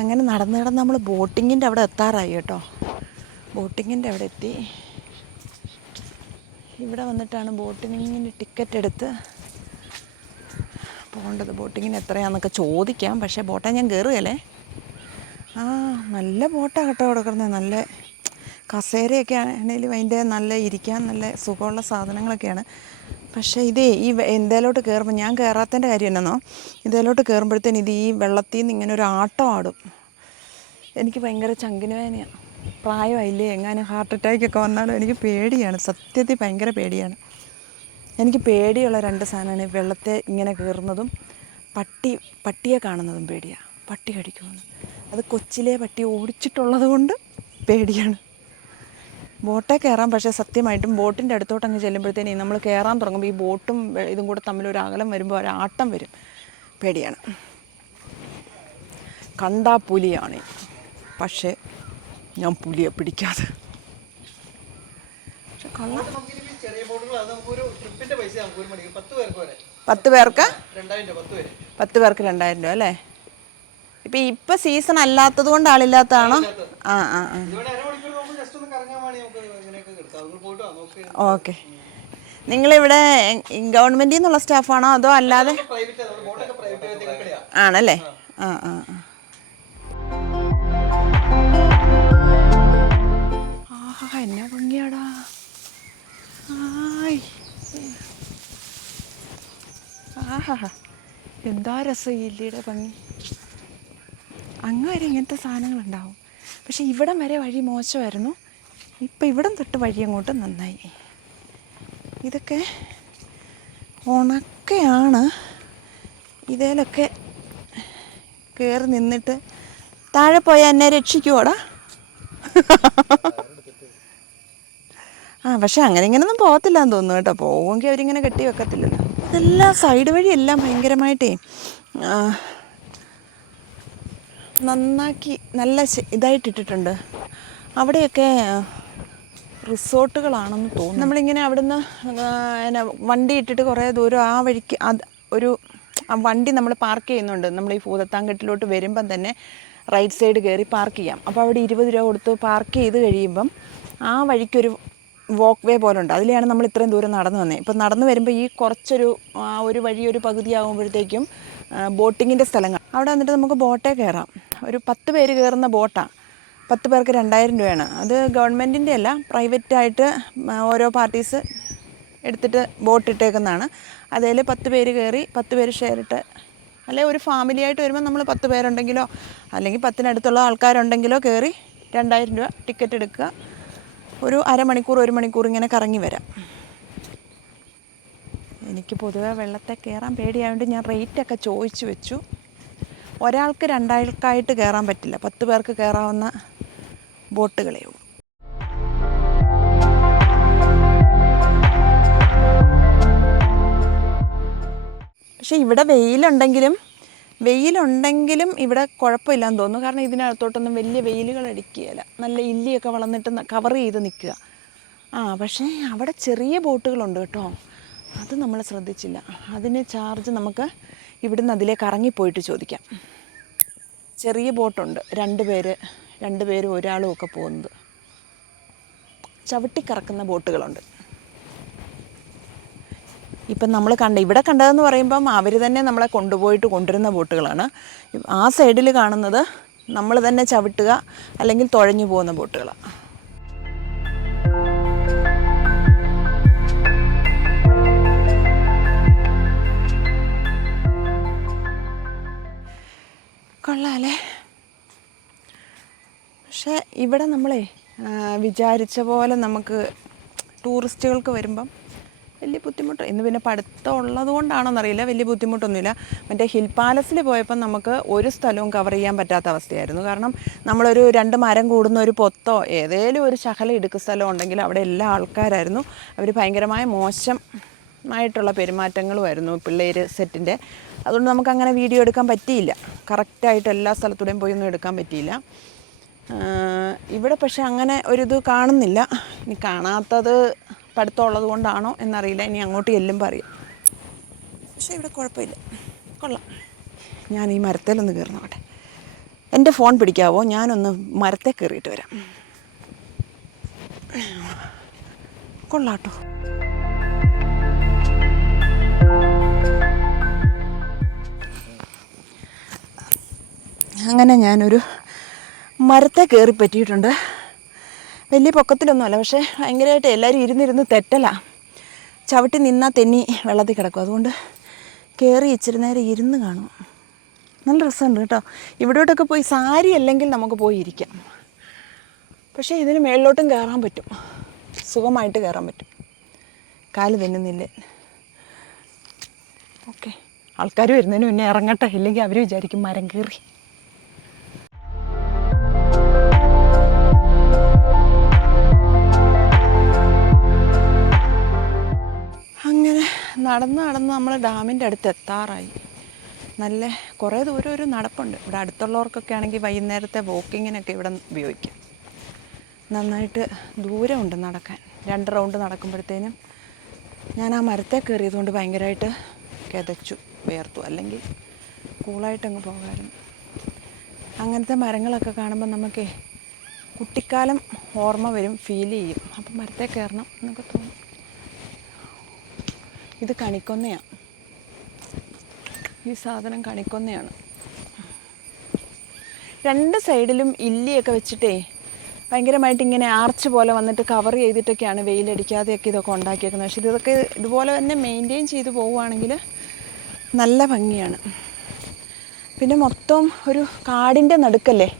അങ്ങനെ നടന്ന് നമ്മൾ ബോട്ടിങ്ങിൻ്റെ അവിടെ എത്താറായി കേട്ടോ. ബോട്ടിങ്ങിൻ്റെ അവിടെ എത്തി. ഇവിടെ വന്നിട്ടാണ് ബോട്ടിങ്ങിന് ടിക്കറ്റ് എടുത്ത് പോകേണ്ടത്. ബോട്ടിങ്ങിന് എത്രയാണെന്നൊക്കെ ചോദിക്കാം. പക്ഷേ ബോട്ടാ ഞാൻ കയറുകയല്ലേ. നല്ല ബോട്ടാണ് കേട്ടോ കിടക്കുന്നത്. നല്ല കസേരയൊക്കെ ആണെങ്കിലും അതിൻ്റെ നല്ല ഇരിക്കാൻ നല്ല സുഖമുള്ള സാധനങ്ങളൊക്കെയാണ്. പക്ഷേ ഈ എന്തേലോട്ട് കയറുമ്പോൾ, ഞാൻ കയറാത്തതിൻ്റെ കാര്യം എന്നാന്നോ, ഇതേലോട്ട് കയറുമ്പോഴത്തേന് ഈ വെള്ളത്തിൽ നിന്ന് ഇങ്ങനെ ഒരു ആട്ടം ആടും. എനിക്ക് ഭയങ്കര ചങ്കിന് വേദനയാണ്. പ്രായമായില്ലേ, എങ്ങാനും ഹാർട്ട് അറ്റാക്കൊക്കെ വന്നാലും എനിക്ക് പേടിയാണ്. സത്യത്തിൽ ഭയങ്കര പേടിയാണ്. എനിക്ക് പേടിയുള്ള 2 സാധനമാണ് വെള്ളത്തെ ഇങ്ങനെ കയറുന്നതും പട്ടിയെ കാണുന്നതും പേടിയാണ്. പട്ടി കടിക്കുമെന്ന്. അത് കൊച്ചിലെ പട്ടി ഓടിച്ചിട്ടുള്ളത് കൊണ്ട് പേടിയാണ്. ബോട്ടേ കയറാം. പക്ഷേ സത്യമായിട്ടും ബോട്ടിൻ്റെ അടുത്തോട്ട് അങ്ങ് ചെല്ലുമ്പോഴത്തേനേ നമ്മൾ കയറാൻ തുടങ്ങുമ്പോൾ ഈ ബോട്ടും ഇതും കൂടെ തമ്മിലൊരു അകലം വരുമ്പോൾ ഒരാട്ടം വരും. പേടിയാണ്. കണ്ടാ പുലിയാണ്. പക്ഷേ ഞാൻ പുലിയെ പിടിക്കാതെ. പക്ഷെ കൊള്ളാം. 10 പേർക്ക് 2000 രൂപ അല്ലേ? ഇപ്പം സീസൺ അല്ലാത്തത് കൊണ്ട് ആളില്ലാത്തതാണോ? ഓക്കെ. നിങ്ങളിവിടെ ഗവൺമെൻറ്റിൽ നിന്നുള്ള സ്റ്റാഫാണോ അതോ അല്ലാതെ? ആണല്ലേ? എന്നാ ഭംഗിയാടാ. എന്താ രസം ഈ ഇല്ലിയുടെ ഭംഗി. അങ്ങ് വരെ ഇങ്ങനത്തെ സാധനങ്ങളുണ്ടാവും. പക്ഷെ ഇവിടം വരെ വഴി മോശമായിരുന്നു. ഇപ്പം ഇവിടം തൊട്ട് വഴി അങ്ങോട്ട് നന്നായി. ഇതൊക്കെ ഉണക്കയാണ്. ഇതിലൊക്കെ കയറി നിന്നിട്ട് താഴെ പോയാൽ എന്നെ രക്ഷിക്കുവോടാ? പക്ഷെ അങ്ങനെ ഇങ്ങനെയൊന്നും പോകത്തില്ലാന്ന് തോന്നുന്നു കേട്ടോ. പോകുമെങ്കിൽ അവരിങ്ങനെ കെട്ടി വെക്കത്തില്ലല്ലോ. ഇതെല്ലാം സൈഡ് വഴിയെല്ലാം ഭയങ്കരമായിട്ടേ നന്നാക്കി നല്ല ഇതായിട്ടിട്ടിട്ടുണ്ട്. അവിടെയൊക്കെ റിസോർട്ടുകളാണെന്ന് തോന്നുന്നു. നമ്മളിങ്ങനെ അവിടുന്ന് വണ്ടി ഇട്ടിട്ട് കുറേ ദൂരം ആ വഴിക്ക് ഒരു വണ്ടി നമ്മൾ പാർക്ക് ചെയ്യുന്നുണ്ട്. നമ്മൾ ഈ ഭൂതത്താൻകെട്ടിലോട്ട് വരുമ്പം തന്നെ റൈറ്റ് സൈഡ് കയറി പാർക്ക് ചെയ്യാം. അപ്പോൾ അവിടെ 20 രൂപ കൊടുത്ത് പാർക്ക് ചെയ്ത് കഴിയുമ്പം ആ വഴിക്കൊരു വാക്ക് വേ പോലെ ഉണ്ട്. അതിലെയാണ് നമ്മൾ ഇത്രയും ദൂരം നടന്നു വന്നത്. ഇപ്പം നടന്നു വരുമ്പോൾ ഈ ഒരു വഴി ഒരു പകുതിയാകുമ്പോഴത്തേക്കും ബോട്ടിങ്ങിൻ്റെ സ്ഥലങ്ങൾ അവിടെ വന്നിട്ട് നമുക്ക് ബോട്ടേ കയറാം. ഒരു 10 പേര് കയറുന്ന ബോട്ടാണ്. 10 പേർക്ക് 2000 രൂപയാണ്. അത് ഗവൺമെൻറ്റിൻ്റെ അല്ല, പ്രൈവറ്റായിട്ട് ഓരോ പാർട്ടീസ് എടുത്തിട്ട് ബോട്ട് ഇട്ടേക്കുന്നതാണ്. അതിൽ 10 പേര് കയറി 10 പേര് ഷെയർ ഇട്ട്, അല്ലെങ്കിൽ ഒരു ഫാമിലി ആയിട്ട് വരുമ്പോൾ നമ്മൾ 10 പേരുണ്ടെങ്കിലോ അല്ലെങ്കിൽ 10-നടുത്തുള്ള ആൾക്കാരുണ്ടെങ്കിലോ കയറി 2000 രൂപ ടിക്കറ്റ് എടുക്കുക. ഒരു അരമണിക്കൂർ 1 മണിക്കൂർ ഇങ്ങനെ കറങ്ങി വരാം. എനിക്ക് പൊതുവെ വെള്ളത്തെ കയറാൻ പേടിയായതുകൊണ്ട് ഞാൻ റേറ്റൊക്കെ ചോദിച്ചു വെച്ചു. ഒരാൾക്ക് 2 കയറാൻ പറ്റില്ല. 10 പേർക്ക് കയറാവുന്ന ബോട്ടുകളേ ഉള്ളൂ. പക്ഷേ ഇവിടെ വെയിലുണ്ടെങ്കിലും ഇവിടെ കുഴപ്പമില്ലാന്ന് തോന്നുന്നു. കാരണം ഇതിനകത്തോട്ടൊന്നും വലിയ വെയിലുകൾ അടിക്കുകയില്ല. നല്ല ഇല്ലിയൊക്കെ വളർന്നിട്ട് കവർ ചെയ്ത് നിൽക്കുക. പക്ഷേ അവിടെ ചെറിയ ബോട്ടുകളുണ്ട് കേട്ടോ. അത് നമ്മൾ ശ്രദ്ധിച്ചില്ല. അതിന് ചാർജ് നമുക്ക് ഇവിടുന്ന് അതിലേക്ക് ഇറങ്ങിപ്പോയിട്ട് ചോദിക്കാം. ചെറിയ ബോട്ടുണ്ട്, 2 പേരും ഒരാളും ഒക്കെ പോകുന്നത്. ചവിട്ടിക്കറക്കുന്ന ബോട്ടുകളുണ്ട്. ഇപ്പം നമ്മൾ ഇവിടെ കണ്ടതെന്ന് പറയുമ്പം അവർ തന്നെ നമ്മളെ കൊണ്ടുവരുന്ന ബോട്ടുകളാണ്. ആ സൈഡിൽ കാണുന്നത് നമ്മൾ തന്നെ ചവിട്ടുക അല്ലെങ്കിൽ തുഴഞ്ഞു പോകുന്ന ബോട്ടുകളാണ്. കൊള്ളാല്ലേ? പക്ഷേ ഇവിടെ നമ്മളെ വിചാരിച്ച പോലെ നമുക്ക് ടൂറിസ്റ്റുകൾക്ക് വരുമ്പം വലിയ ബുദ്ധിമുട്ട്, ഇന്ന് പിന്നെ പഠിത്തം ഉള്ളത് കൊണ്ടാണോന്നറിയില്ല, വലിയ ബുദ്ധിമുട്ടൊന്നുമില്ല. മറ്റേ ഹിൽ പാലസിൽ പോയപ്പം നമുക്ക് ഒരു സ്ഥലവും കവർ ചെയ്യാൻ പറ്റാത്ത അവസ്ഥയായിരുന്നു. കാരണം നമ്മളൊരു 2 മരം കൂടുന്ന ഒരു പൊത്തോ ഏതേലും ഒരു ശകലം ഇടുക്ക് സ്ഥലം ഉണ്ടെങ്കിൽ അവിടെ എല്ലാ ആൾക്കാരായിരുന്നു. അവർ ഭയങ്കരമായ മോശമായിട്ടുള്ള പെരുമാറ്റങ്ങളുമായിരുന്നു പിള്ളേർ സെറ്റിൻ്റെ. അതുകൊണ്ട് നമുക്കങ്ങനെ വീഡിയോ എടുക്കാൻ പറ്റിയില്ല. കറക്റ്റായിട്ട് എല്ലാ സ്ഥലത്തൂടെയും പോയി ഒന്നും എടുക്കാൻ പറ്റിയില്ല. ഇവിടെ പക്ഷെ അങ്ങനെ ഒരിത് കാണുന്നില്ല. ഇനി കാണാത്തത് പഠിത്തമുള്ളത് കൊണ്ടാണോ എന്നറിയില്ല. ഇനി അങ്ങോട്ട് ചെല്ലുമ്പോൾ അറിയാം. പക്ഷേ ഇവിടെ കുഴപ്പമില്ല, കൊള്ളാം. ഞാൻ ഈ മരത്തേലൊന്ന് കയറണോട്ടെ. എൻ്റെ ഫോൺ പിടിക്കാവോ? ഞാനൊന്ന് മരത്തെ കയറിയിട്ട് വരാം. കൊള്ളാട്ടോ. അങ്ങനെ ഞാനൊരു മരത്തെ കയറി പറ്റിയിട്ടുണ്ട്. വലിയ പൊക്കത്തിലൊന്നുമല്ല, പക്ഷേ ഭയങ്കരമായിട്ട് എല്ലാവരും ഇരുന്നിരുന്ന് തെറ്റലാണ്. ചവിട്ടി നിന്നാൽ തെന്നി വെള്ളത്തിൽ കിടക്കും. അതുകൊണ്ട് കയറി ഇച്ചിരി നേരം ഇരുന്ന് കാണും. നല്ല രസമുണ്ട് കേട്ടോ. ഇവിടോട്ടൊക്കെ പോയി സാരി അല്ലെങ്കിൽ നമുക്ക് പോയി ഇരിക്കാം. പക്ഷേ ഇതിന് മേളിലോട്ടും കയറാൻ പറ്റും, സുഖമായിട്ട് കയറാൻ പറ്റും. കാല് തെന്നുന്നില്ലേ? ഓക്കെ, ആൾക്കാർ വരുന്നതിന് മുന്നേ ഇറങ്ങട്ടെ, ഇല്ലെങ്കിൽ അവർ വിചാരിക്കും മരം കയറി. അങ്ങനെ നടന്ന് നമ്മൾ ഡാമിൻ്റെ അടുത്ത് എത്താറായി. നല്ല കുറേ ദൂരം ഒരു നടപ്പുണ്ട്. ഇവിടെ അടുത്തുള്ളവർക്കൊക്കെ ആണെങ്കിൽ വൈകുന്നേരത്തെ വോക്കിങ്ങിനൊക്കെ ഇവിടെ ഉപയോഗിക്കാം. നന്നായിട്ട് ദൂരമുണ്ട് നടക്കാൻ. 2 റൗണ്ട് നടക്കുമ്പോഴത്തേനും ഞാൻ ആ മരത്തെ കയറിയതുകൊണ്ട് ഭയങ്കരമായിട്ട് കിതച്ചു, വേർത്തു. അല്ലെങ്കിൽ കൂളായിട്ടങ്ങ് പോകാമായിരുന്നു. അങ്ങനത്തെ മരങ്ങളൊക്കെ കാണുമ്പോൾ നമുക്ക് കുട്ടിക്കാലം ഓർമ്മ വരും, ഫീൽ ചെയ്യും. അപ്പം മരത്തെ കയറണം എന്നൊക്കെ തോന്നും. ഇത് കണിക്കൊന്നയാണ്. ഈ സാധനം കണിക്കൊന്നയാണ്. 2 സൈഡിലും ഇല്ലിയൊക്കെ വെച്ചിട്ടേ ഭയങ്കരമായിട്ട് ഇങ്ങനെ ആർച്ച് പോലെ വന്നിട്ട് കവർ ചെയ്തിട്ടൊക്കെയാണ് വെയിലടിക്കാതെയൊക്കെ ഇതൊക്കെ ഉണ്ടാക്കിയേക്കുന്നത്. പക്ഷേ ഇതൊക്കെ ഇതുപോലെ തന്നെ മെയിൻറ്റെയിൻ ചെയ്ത് പോവുകയാണെങ്കിൽ നല്ല ഭംഗിയാണ്. പിന്നെ മൊത്തം ഒരു കാടിൻ്റെ നടുക്കല്ലേ,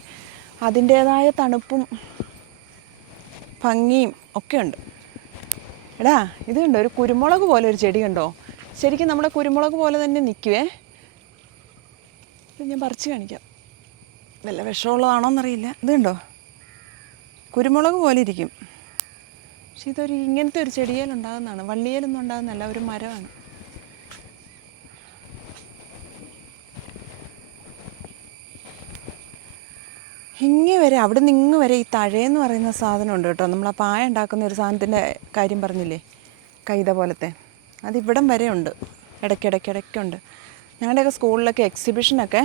അതിൻ്റേതായ തണുപ്പും ഭംഗിയും ഒക്കെ ഉണ്ട്. എടാ ഇത് കണ്ടോ, ഒരു കുരുമുളക് പോലെ ഒരു ചെടി കണ്ടോ? ശരിക്കും നമ്മുടെ കുരുമുളക് പോലെ തന്നെ നിൽക്കുവേ. ഇത് ഞാൻ പറിച്ച് കാണിക്കാം. വല്ല വിഷമുള്ളതാണോന്നറിയില്ല. ഇത് കണ്ടോ, കുരുമുളക് പോലെ ഇരിക്കും. പക്ഷെ ഇതൊരു ഇങ്ങനത്തെ ഒരു ചെടിയേലുണ്ടാകുന്നതാണ്, വള്ളിയേലൊന്നും ഉണ്ടാകുന്നതല്ല, ഒരു മരമാണ്. ഇങ്ങ് വരെ, അവിടെ നിന്ന് ഇങ്ങ് വരെ ഈ തഴയെന്ന് പറയുന്ന സാധനം ഉണ്ട് കേട്ടോ. നമ്മൾ ആ പായ ഉണ്ടാക്കുന്ന ഒരു സാധനത്തിൻ്റെ കാര്യം പറഞ്ഞില്ലേ, കൈത പോലത്തെ, അതിവിടം വരെ ഉണ്ട്, ഇടയ്ക്കിടയ്ക്കുണ്ട്. ഞങ്ങളുടെയൊക്കെ സ്കൂളിലൊക്കെ എക്സിബിഷനൊക്കെ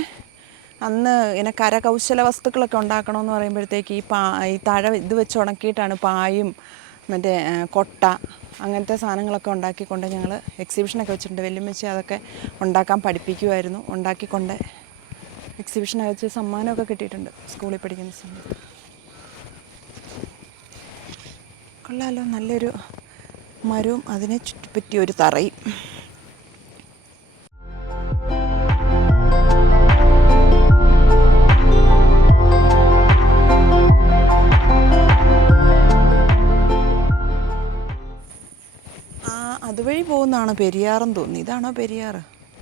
അന്ന് ഇങ്ങനെ കരകൗശല വസ്തുക്കളൊക്കെ ഉണ്ടാക്കണമെന്ന് പറയുമ്പോഴത്തേക്ക് ഈ തഴ ഇത് വെച്ച് ഉണക്കിയിട്ടാണ് പായും മറ്റേ കൊട്ട അങ്ങനത്തെ സാധനങ്ങളൊക്കെ ഉണ്ടാക്കിക്കൊണ്ട് ഞങ്ങൾ എക്സിബിഷനൊക്കെ വെച്ചിട്ടുണ്ട്. വെല്ലുമ്മച്ചി അതൊക്കെ ഉണ്ടാക്കാൻ പഠിപ്പിക്കുമായിരുന്നു. ഉണ്ടാക്കിക്കൊണ്ട് എക്സിബിഷനൊക്കെ വെച്ച് സമ്മാനമൊക്കെ കിട്ടിയിട്ടുണ്ട് സ്കൂളിൽ പഠിക്കുന്ന സമയത്ത്. കൊള്ളാമല്ലോ, നല്ലൊരു മരവും അതിനെ ചുറ്റിപ്പറ്റിയ ഒരു തറയും. അതുവഴി പോകുന്നതാണോ പെരിയാറെന്ന് തോന്നി. ഇതാണോ പെരിയാറ്?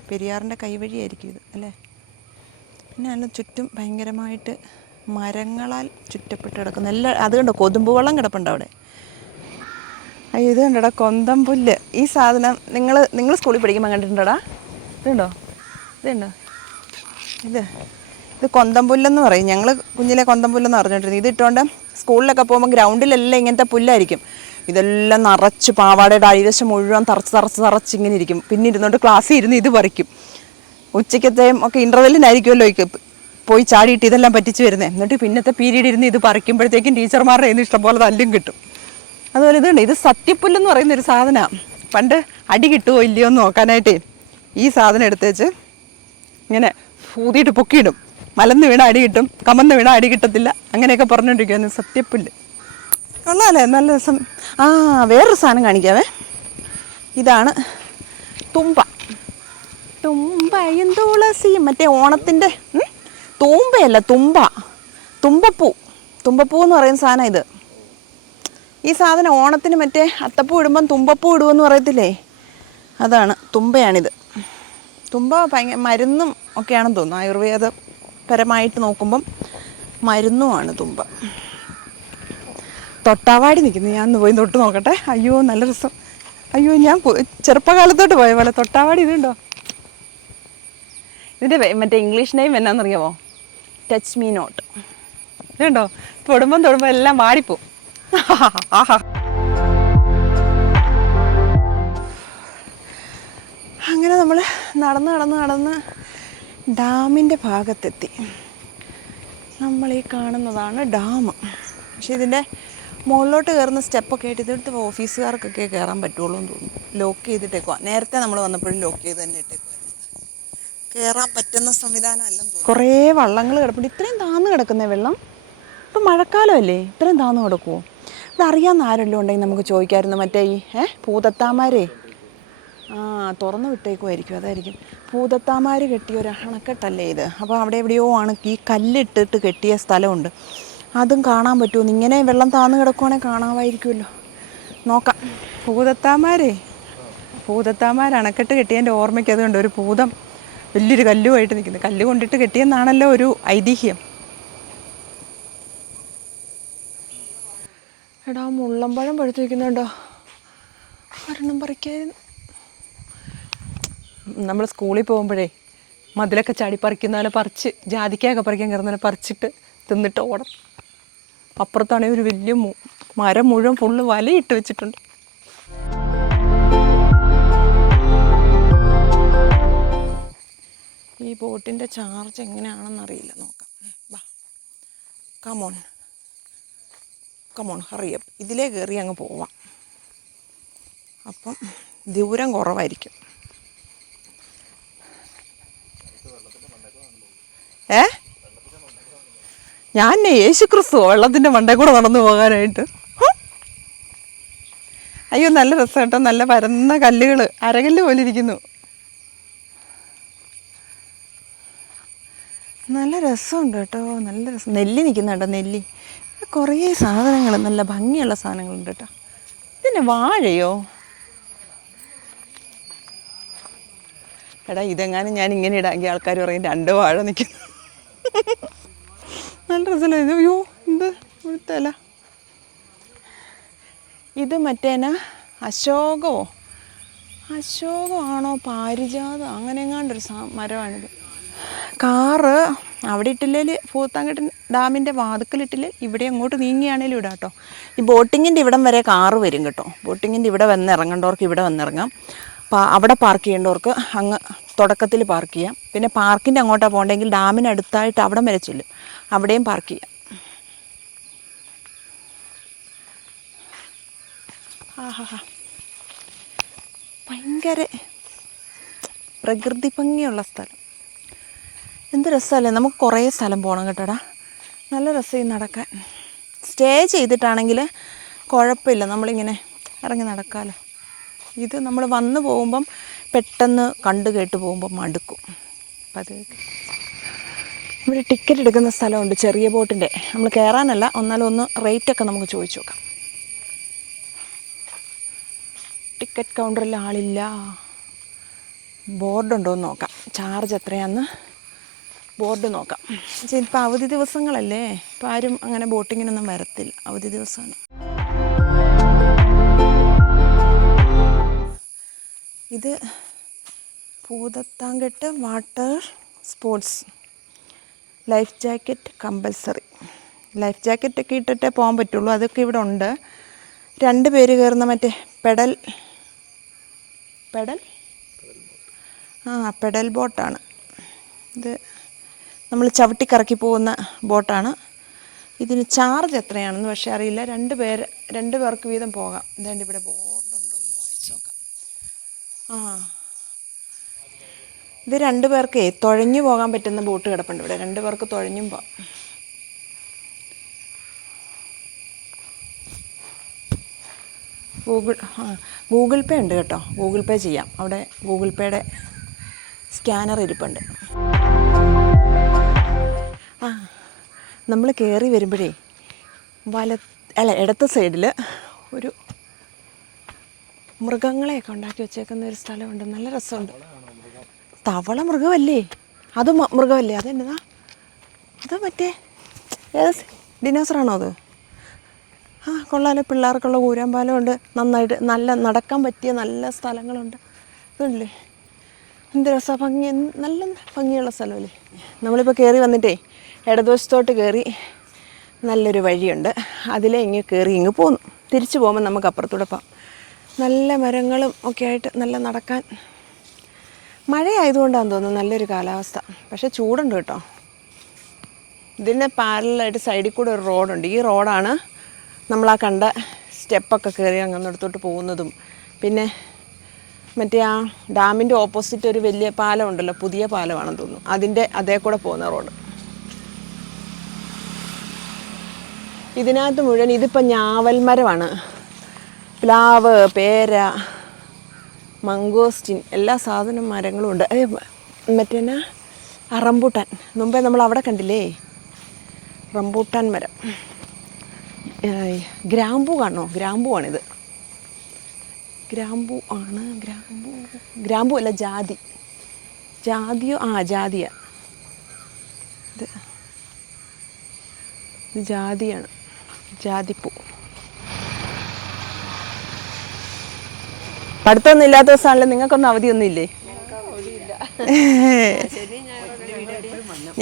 പെരിയാറിൻ്റെ കൈവഴിയായിരിക്കും ഇത് അല്ലേ. പിന്നെ നല്ല ചുറ്റും ഭയങ്കരമായിട്ട് മരങ്ങളാൽ ചുറ്റപ്പെട്ട് കിടക്കുന്ന എല്ലാ, അത് കണ്ടോ കൊതുമ്പ് വെള്ളം കിടപ്പുണ്ട് അവിടെ. അയ്യോ ഇത് കണ്ടോടാ, കൊന്തം പുല്ല്. ഈ സാധനം നിങ്ങൾ സ്കൂളിൽ പഠിക്കുമ്പോൾ കണ്ടിട്ടുണ്ടോടാ? ഇതുണ്ടോ, ഇതുണ്ടോ, ഇത് കൊന്തം പുല്ലെന്ന് പറയും. ഞങ്ങൾ കുഞ്ഞിലെ കൊന്തം പുല്ലെന്ന് പറഞ്ഞിട്ടിരുന്നത്. ഇതിട്ടുകൊണ്ട് സ്കൂളിലൊക്കെ പോകുമ്പോൾ ഗ്രൗണ്ടിലെല്ലാം ഇങ്ങനത്തെ പുല്ലായിരിക്കും. ഇതെല്ലാം നിറച്ച് പാവാടയുടെ അടിവശം മുഴുവൻ തറച്ച് ഇങ്ങനെ ഇരിക്കും. പിന്നെ ഇരുന്നുകൊണ്ട് ക്ലാസ്സിൽ ഇരുന്ന് ഇത് പറിക്കും. ഉച്ചക്കത്തെയും ഒക്കെ ഇൻ്റർവെല്ലിനായിരിക്കുമല്ലോ പോയി ചാടിയിട്ട് ഇതെല്ലാം പറ്റിച്ച് വരുന്നത്. എന്നിട്ട് പിന്നത്തെ പീരീഡ് ഇരുന്ന് ഇത് പറിക്കുമ്പോഴത്തേക്കും ടീച്ചർമാരുടെ കയ്യിൽ നിന്ന് ഇഷ്ടംപോലെ തല്ലും കിട്ടും. അതുപോലെ ഇതുണ്ട്, ഇത് സത്യപ്പുല്ലെന്ന് പറയുന്നൊരു സാധനമാണ്. പണ്ട് അടി കിട്ടുമോ ഇല്ലയോ എന്ന് നോക്കാനായിട്ടേ ഈ സാധനം എടുത്ത് വെച്ച് ഇങ്ങനെ ഊതിയിട്ട് പൊക്കിയിടും. മലന്ന് വീണ അടി കിട്ടും, കമന്ന് വീണ അടി കിട്ടത്തില്ല, അങ്ങനെയൊക്കെ പറഞ്ഞുകൊണ്ടിരിക്കുകയാണ് സത്യപ്പുല്ല്. കൊള്ളാമല്ലേ, നല്ല രസം. വേറൊരു സാധനം കാണിക്കാവേ. ഇതാണ് തുമ്പയും തുളസിയും. മറ്റേ ഓണത്തിൻ്റെ തൂമ്പയല്ല, തുമ്പപ്പൂ എന്ന് പറയുന്ന സാധനം ഇത്. ഈ സാധനം ഓണത്തിന് മറ്റേ അത്തപ്പൂ ഇടുമ്പം തുമ്പപ്പൂ ഇടുമെന്ന് പറയത്തില്ലേ, അതാണ്, തുമ്പയാണിത്. തുമ്പ മരുന്നും ഒക്കെയാണെന്ന് തോന്നുന്നു. ആയുർവേദപരമായിട്ട് നോക്കുമ്പം മരുന്നുമാണ് തുമ്പ. തൊട്ടാവാടി നിൽക്കുന്നു. ഞാൻ ഒന്ന് പോയി തൊട്ട് നോക്കട്ടെ. അയ്യോ നല്ല രസം. അയ്യോ ഞാൻ ചെറുപ്പകാലത്തോട്ട് പോയ പോലെ. തൊട്ടാവാടി ഇതുണ്ടോ? ഇതിൻ്റെ മറ്റേ ഇംഗ്ലീഷ് നെയിം എന്നാണെന്നറിയാമോ? Touch me not. ഇതുണ്ടോ, തൊടുമ്പം എല്ലാം വാടിപ്പോവും. ആഹാ. അങ്ങനെ നമ്മൾ നടന്ന് ഡാമിൻ്റെ ഭാഗത്തെത്തി. നമ്മൾ ഈ കാണുന്നതാണ് ഡാം. പക്ഷേ ഇതിൻ്റെ മുകളിലോട്ട് കയറുന്ന സ്റ്റെപ്പൊക്കെ ആയിട്ട് ഇതെടുത്ത് ഓഫീസുകാർക്കൊക്കെ കയറാൻ പറ്റുള്ളൂ എന്ന് തോന്നുന്നു. ലോക്ക് ചെയ്തിട്ടേക്കുവാ. നേരത്തെ നമ്മൾ വന്നപ്പോഴും ലോക്ക് ചെയ്ത് തന്നെ ഇട്ടേക്കുവായിരുന്നു. കയറാൻ പറ്റുന്ന സംവിധാനം അല്ലെന്ന് തോന്നുന്നു. കുറേ വള്ളങ്ങൾ കിടപ്പുണ്ട്. ഇത്രയും താന്ന് കിടക്കുന്ന വെള്ളം. ഇപ്പം മഴക്കാലമല്ലേ, ഇത്രയും താന്ന് കിടക്കുമോ? ഇതറിയാവുന്ന ആരെല്ലാം ഉണ്ടെങ്കിൽ നമുക്ക് ചോദിക്കാമായിരുന്നു. മറ്റേ ഈ ഭൂതത്താമാരെ തുറന്നു വിട്ടേക്കുമായിരിക്കും, അതായിരിക്കും. ഭൂതത്താമാർ കെട്ടിയ ഒരു അണക്കെട്ടല്ലേ ഇത്. അപ്പോൾ അവിടെ എവിടെയോ ആണ് ഈ കല്ലിട്ടിട്ട് കെട്ടിയ സ്ഥലമുണ്ട്. അതും കാണാൻ പറ്റുമോ? ഇങ്ങനെ വെള്ളം താന്ന് കിടക്കുവാണെങ്കിൽ കാണാമായിരിക്കുമല്ലോ. നോക്കാം. ഭൂതത്താമാർ അണക്കെട്ട് കെട്ടിയതിൻ്റെ ഓർമ്മയ്ക്ക് അതുകൊണ്ട് ഒരു ഭൂതം വലിയൊരു കല്ലുമായിട്ട് നിൽക്കുന്നത്. കല്ല് കൊണ്ടിട്ട് കെട്ടിയെന്നാണല്ലോ ഒരു ഐതിഹ്യം. എടാ മുള്ളമ്പഴം പഴുത്ത് വയ്ക്കുന്നുണ്ടോ? ഒരെണ്ണം പറിക്കായിരുന്നു. നമ്മൾ സ്കൂളിൽ പോകുമ്പോഴേ മതിലൊക്കെ ചാടി പറിക്കുന്ന പോലെ പറിച്ച്, ജാതിക്കയൊക്കെ പറിക്കാൻ കയറുന്ന പോലെ പറിച്ചിട്ട് തിന്നിട്ട് ഓടം. അപ്പുറത്താണെങ്കിൽ ഒരു വലിയ മരം മുഴുവൻ ഫുള്ള് വലയിട്ട് വെച്ചിട്ടുണ്ട്. ഈ ബോട്ടിൻ്റെ ചാർജ് എങ്ങനെയാണെന്നറിയില്ല, നോക്കാം. വാ, കമോൺ ഹറിയപ്പ്. ഇതിലേ കയറി അങ്ങ് പോവാം. അപ്പം ദൂരം കുറവായിരിക്കും. ഞാൻ യേശു ക്രിസ്തു വെള്ളത്തിൻ്റെ മണ്ടേ കൂടെ നടന്നു പോകാനായിട്ട്. അയ്യോ നല്ല രസം കേട്ടോ, നല്ല പരന്ന കല്ലുകൾ, അരകല്ല് പോലെ ഇരിക്കുന്നു. നല്ല രസമുണ്ട് കേട്ടോ, നല്ല രസം. നെല്ലി നിൽക്കുന്ന കേട്ടോ, നെല്ലി. കുറേ സാധനങ്ങൾ, നല്ല ഭംഗിയുള്ള സാധനങ്ങളുണ്ട് കേട്ടോ. ഇതിന് വാഴയോ? എടാ ഇതെങ്ങാനും ഞാൻ ഇങ്ങനെ ഇടാമെങ്കിൽ ആൾക്കാർ പറയും 2 വാഴ നിൽക്കുന്നു. നല്ല രസമല്ലേ ഇത്? അയ്യോ എന്ത് ഇവിടുത്തല്ല ഇത് മറ്റേനാ അശോകമോ അശോകമാണോ പാരിജാതം അങ്ങനെ എങ്ങാണ്ടൊരു മരമാണിത്. കാറ് അവിടെ ഇട്ടില്ലേൽ ഭൂതത്താൻകെട്ട് ഡാമിൻ്റെ വാതുക്കലിട്ടില്ലേ ഇവിടെ അങ്ങോട്ട് നീങ്ങിയാണേലും ഇടാം കേട്ടോ. ഈ ബോട്ടിങ്ങിൻ്റെ ഇവിടം വരെ കാറ് വരും കേട്ടോ. ബോട്ടിങ്ങിൻ്റെ ഇവിടെ വന്ന് ഇറങ്ങേണ്ടവർക്ക് ഇവിടെ വന്നിറങ്ങാം. അവിടെ പാർക്ക് ചെയ്യേണ്ടവർക്ക് അങ്ങ് തുടക്കത്തിൽ പാർക്ക് ചെയ്യാം. പിന്നെ പാർക്കിൻ്റെ അങ്ങോട്ടാണ് പോകേണ്ടെങ്കിൽ ഡാമിനടുത്തായിട്ട് അവിടം വരെ ചെല്ലും, അവിടെയും പാർക്ക് ചെയ്യാം. ആഹാ ഭയങ്കര പ്രകൃതി ഭംഗിയുള്ള സ്ഥലം. എന്ത് രസമല്ലേ. നമുക്ക് കുറേ സ്ഥലം പോകണം കേട്ടോടാ. നല്ല രസം നടക്കാൻ. സ്റ്റേ ചെയ്തിട്ടാണെങ്കിൽ കുഴപ്പമില്ല, നമ്മളിങ്ങനെ ഇറങ്ങി നടക്കാമല്ലോ. ഇത് നമ്മൾ വന്ന് പോകുമ്പം പെട്ടെന്ന് കണ്ടു കേട്ട് പോകുമ്പം മടുക്കും. അപ്പം അത് ഇവിടെ ടിക്കറ്റ് എടുക്കുന്ന സ്ഥലമുണ്ട്, ചെറിയ ബോട്ടിൻ്റെ. നമ്മൾ കയറാനല്ല, ഒന്ന് റേറ്റൊക്കെ നമുക്ക് ചോദിച്ചു നോക്കാം. ടിക്കറ്റ് കൗണ്ടറിൽ ആളില്ല. ബോർഡുണ്ടോ എന്ന് നോക്കാം, ചാർജ് എത്രയാണെന്ന് ബോർഡ് നോക്കാം. ഇപ്പോൾ അവധി ദിവസങ്ങളല്ലേ, ഇപ്പോൾ ആരും അങ്ങനെ ബോട്ടിങ്ങിനൊന്നും വരത്തില്ല, അവധി ദിവസമാണ്. ഇത് Bhoothathankettu water sports. Life jacket compulsory. Life ജാക്കറ്റൊക്കെ ഇട്ടിട്ടേ പോകാൻ പറ്റുള്ളൂ. അതൊക്കെ ഇവിടെ ഉണ്ട്. 2 പേര് കയറുന്ന മറ്റേ പെഡൽ പെഡൽ ബോട്ടാണ് ഇത്. നമ്മൾ ചവിട്ടിക്കറക്കി പോകുന്ന ബോട്ടാണ്. ഇതിന് ചാർജ് എത്രയാണെന്ന് പക്ഷേ അറിയില്ല. 2 പേർക്ക് വീതം പോകാം. ഇതാണ്ട് ഇവിടെ ബോർഡുണ്ടോ എന്ന് വായിച്ച് നോക്കാം. ഇത് 2 പേർക്കേ തുഴഞ്ഞു പോകാൻ പറ്റുന്ന ബോട്ട് കിടപ്പുണ്ട് ഇവിടെ. 2 പേർക്ക് തുഴഞ്ഞും പോകാം. ഗൂഗിൾ പേ ഉണ്ട് കേട്ടോ. ഗൂഗിൾ പേ ചെയ്യാം. അവിടെ ഗൂഗിൾ പേയുടെ സ്കാനർ ഇരിപ്പുണ്ട്. നമ്മൾ കയറി വരുമ്പോഴേ ഇടത്തെ സൈഡിൽ ഒരു മൃഗങ്ങളെയൊക്കെ ഉണ്ടാക്കി വെച്ചേക്കുന്ന ഒരു സ്ഥലമുണ്ട്. നല്ല രസമുണ്ട്. തവള മൃഗമല്ലേ? അത് മൃഗമല്ലേ? അതെന്നതാ അത്? മറ്റേ ഏത് ഡിനോസറാണോ അത്? കൊള്ളാലോ. പിള്ളേർക്കുള്ള ഊരാമ്പാലമുണ്ട്. നന്നായിട്ട് നല്ല നടക്കാൻ പറ്റിയ നല്ല സ്ഥലങ്ങളുണ്ട്. ഇതല്ലേ എന്ത് രസമാണ്, ഭംഗി, നല്ല ഭംഗിയുള്ള സ്ഥലമല്ലേ. നമ്മളിപ്പോൾ കയറി വന്നിട്ടേ ഇടതുവശത്തോട്ട് കയറി നല്ലൊരു വഴിയുണ്ട്. അതിലേ കയറി പോന്നു. തിരിച്ചു പോകുമ്പോൾ നമുക്ക് അപ്പുറത്തൂടെ പോകാം. നല്ല മരങ്ങളും ഒക്കെ ആയിട്ട് നല്ല നടക്കാൻ. മഴയായതുകൊണ്ടാണെന്ന് തോന്നുന്നു നല്ലൊരു കാലാവസ്ഥ. പക്ഷേ ചൂടുണ്ട് കേട്ടോ. ഇതിന് പാരലായിട്ട് സൈഡിൽ കൂടെ ഒരു റോഡുണ്ട്. ഈ റോഡാണ് നമ്മളാ കണ്ട സ്റ്റെപ്പൊക്കെ കയറി അങ്ങോട്ടോട്ട് പോകുന്നതും. പിന്നെ മറ്റേ ആ ഡാമിൻ്റെ ഓപ്പോസിറ്റ് ഒരു വലിയ പാലം ഉണ്ടല്ലോ, പുതിയ പാലമാണെന്ന് തോന്നുന്നു, അതിൻ്റെ അതേ കൂടെ പോകുന്ന റോഡ്. ഇതിനകത്ത് മുഴുവൻ ഇതിപ്പോൾ ഞാവൽ മരമാണ്. പ്ലാവ്, പേര, മംഗോസ്റ്റിൻ എല്ലാ സാധനം മരങ്ങളും ഉണ്ട്. മറ്റേനാ റംബൂട്ടാൻ. മുമ്പേ നമ്മൾ അവിടെ കണ്ടില്ലേ റംബൂട്ടാൻ മരം. ഗ്രാമ്പൂ കാണോ? ഗ്രാമ്പൂവാണിത്. ഗ്രാമ്പൂ അല്ല, ജാതിയോ? ജാതിയാ. ഇത് ജാതിയാണ്, ജാതിപ്പൂ. പഠിത്തമൊന്നും ഇല്ലാത്ത ദിവസമാണല്ലോ. നിങ്ങൾക്കൊന്നും അവധിയൊന്നും ഇല്ലേ?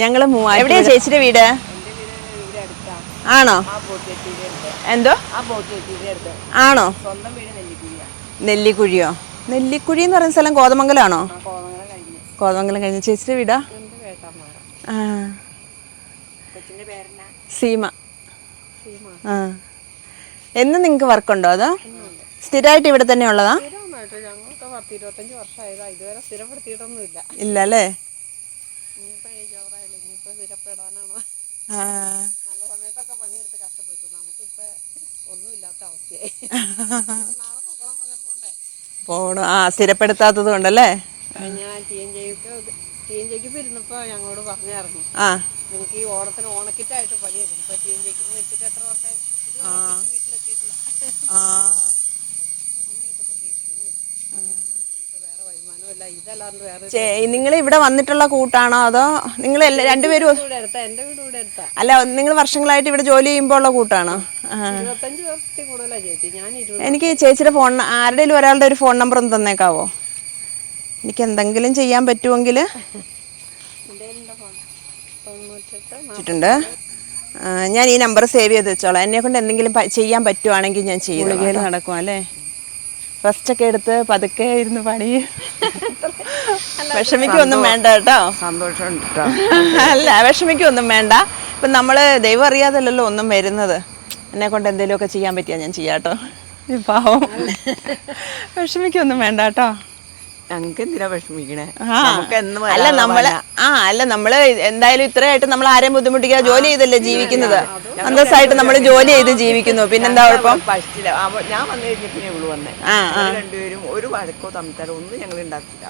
ഞങ്ങൾ എവിടെയാ ചേച്ചിയുടെ വീട്? ആണോ? എന്തോ ആണോ? നെല്ലിക്കുഴിയോ? നെല്ലിക്കുഴി എന്ന് പറയുന്ന സ്ഥലം കോതമംഗലാണോ? കോതമംഗലം കഴിഞ്ഞ്. ചേച്ചിയുടെ വീടാ? സീമ. എന്നും നിങ്ങൾക്ക് വർക്കുണ്ടോ? അതോ സ്ഥിരമായിട്ട് ഇവിടെ തന്നെ ഉള്ളതാ? ഇല്ല അല്ലേ? പോണു. സ്ഥിരപ്പെടുത്താത്തത് കൊണ്ടല്ലേ? ഞാൻ ഇരുന്നപ്പോ ഞങ്ങളോട് പറഞ്ഞായിരുന്നു, നിങ്ങൾക്ക് ഈ ഓണത്തിന് ഓണക്കിറ്റായിട്ട് പണിയെടുക്കും. ഇപ്പൊ TNJക്ക് വെച്ചിട്ട് എത്ര വർഷമായി? വേറെ വരുമാനമില്ല, ഇതല്ലാണ്ട് വേറെ. നിങ്ങൾ ഇവിടെ വന്നിട്ടുള്ള കൂട്ടാണോ അതോ നിങ്ങൾ രണ്ടുപേരും? ഇവിടെ അടുത്താ, എൻ്റെ വീട് ഇവിടെ അടുത്താ. അല്ല, നിങ്ങൾ വർഷങ്ങളായിട്ട് ഇവിടെ ജോലി ചെയ്യുമ്പോൾ ഉള്ള കൂട്ടാണോ? 25 വർഷത്തിൽ കൂടുതലാ ചേച്ചി. ഞാൻ 20. എനിക്ക് ചേച്ചിയുടെ ഫോൺ, ആരുടെയും ഒരാളുടെ ഒരു ഫോൺ നമ്പർ ഒന്ന് തന്നേക്കാവോ? എനിക്ക് എന്തെങ്കിലും ചെയ്യാൻ പറ്റുമെങ്കിൽ. ണ്ട് ഞാൻ ഈ നമ്പർ സേവ് ചെയ്ത് വെച്ചോളാം. എന്നെ കൊണ്ട് എന്തെങ്കിലും ചെയ്യാൻ പറ്റുവാണെങ്കിൽ ഞാൻ ചെയ്തു. ഗുളികയിൽ നടക്കും അല്ലേ? റെസ്റ്റൊക്കെ എടുത്ത് പതുക്കെ ഇരുന്ന് പണി. വിഷമിക്കൊന്നും വേണ്ട കേട്ടോ. സന്തോഷമുണ്ട്. അല്ല, വിഷമിക്കൊന്നും വേണ്ട. ഇപ്പം നമ്മൾ ദൈവം അറിയാതല്ലോ ഒന്നും വരുന്നത്. എന്നെ കൊണ്ട് എന്തെങ്കിലുമൊക്കെ ചെയ്യാൻ പറ്റിയാൽ ഞാൻ ചെയ്യാട്ടോ. പാവം, വിഷമിക്കൊന്നും വേണ്ട കേട്ടോ. ഞങ്ങൾക്ക് എന്തിനാ വിഷമിക്കണേ? അല്ല നമ്മള് എന്തായാലും ഇത്രയായിട്ട് നമ്മൾ ആരെയും ബുദ്ധിമുട്ടിക്കാതെ ജോലി ചെയ്തല്ലേ ജീവിക്കുന്നത്. അന്തസ്സായിട്ട് നമ്മൾ ജോലി ചെയ്ത് ജീവിക്കുന്നു. പിന്നെന്താ കുഴപ്പം? ഞാൻ വന്നു കഴിഞ്ഞപ്പോ ഇവള് വന്നേ, രണ്ടുപേരും ഒരു വഴക്കോ തമ്മിലോ ഒന്നും ഞങ്ങൾ ഉണ്ടാക്കില്ല.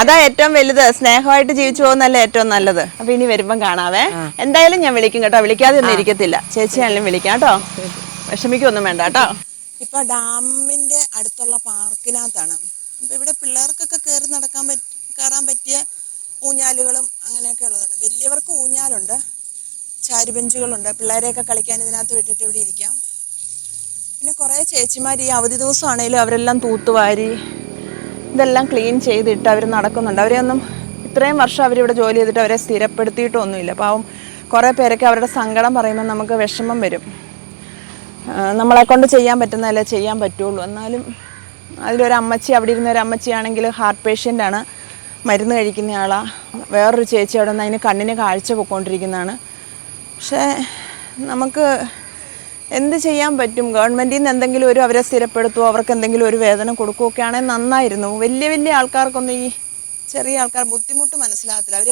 അതാ ഏറ്റവും വലുത്. സ്നേഹമായിട്ട് ജീവിച്ചു പോകുന്നല്ലേ ഏറ്റവും നല്ലത്. അപ്പൊ ഇനി വരുമ്പം കാണാവേ. എന്തായാലും ഞാൻ വിളിക്കും കേട്ടോ. വിളിക്കാതെ ഒന്നും ഇരിക്കത്തില്ല. ചേച്ചിയാണെങ്കിലും വിളിക്കാം കേട്ടോ. വിഷമിക്കൊന്നും വേണ്ട കേട്ടോ. ഇപ്പൊ ഡാമിന്റെ അടുത്തുള്ള പാർക്കിനകത്താണ്. അപ്പം ഇവിടെ പിള്ളേർക്കൊക്കെ കയറാൻ പറ്റിയ ഊഞ്ഞാലുകളും അങ്ങനെയൊക്കെ ഉള്ളതുണ്ട്. വലിയവർക്ക് ഊഞ്ഞാലുണ്ട്, ചാരുബെഞ്ചുകളുണ്ട്. പിള്ളേരെയൊക്കെ കളിക്കാൻ ഇതിനകത്ത് വിട്ടിട്ട് ഇവിടെ ഇരിക്കാം. പിന്നെ കുറേ ചേച്ചിമാർ ഈ അവധി ദിവസമാണെങ്കിലും അവരെല്ലാം തൂത്തുവാരി ഇതെല്ലാം ക്ലീൻ ചെയ്തിട്ട് അവർ നടക്കുന്നുണ്ട്. അവരെയൊന്നും ഇത്രയും വർഷം അവരിവിടെ ജോലി ചെയ്തിട്ട് അവരെ സ്ഥിരപ്പെടുത്തിയിട്ടൊന്നുമില്ല. പാവം കുറേ പേരൊക്കെ അവരുടെ സങ്കടം പറയുമ്പോൾ നമുക്ക് വിഷമം വരും. നമ്മളെക്കൊണ്ട് ചെയ്യാൻ പറ്റുന്നതല്ലേ ചെയ്യാൻ പറ്റുള്ളൂ. എന്നാലും അതിലൊരു അമ്മച്ചി, അവിടെ ഇരുന്ന ഒരു അമ്മച്ചിയാണെങ്കിൽ ഹാർട്ട് പേഷ്യൻ്റാണ്, മരുന്ന് കഴിക്കുന്ന ആളാണ്. വേറൊരു ചേച്ചി അവിടെ നിന്ന് അതിന് കണ്ണിന് കാഴ്ച പൊയ്ക്കൊണ്ടിരിക്കുന്നതാണ്. പക്ഷേ നമുക്ക് എന്ത് ചെയ്യാൻ പറ്റും? ഗവൺമെൻറ്റിൽ നിന്ന് എന്തെങ്കിലും അവരെ സ്ഥിരപ്പെടുത്തുമോ, അവർക്ക് എന്തെങ്കിലും ഒരു വേതനം കൊടുക്കുകയൊക്കെ ആണെങ്കിൽ നന്നായിരുന്നു. വലിയ ആൾക്കാർക്കൊന്നും ഈ ചെറിയ ആൾക്കാർ ബുദ്ധിമുട്ട് മനസ്സിലാകത്തില്ല. അവർ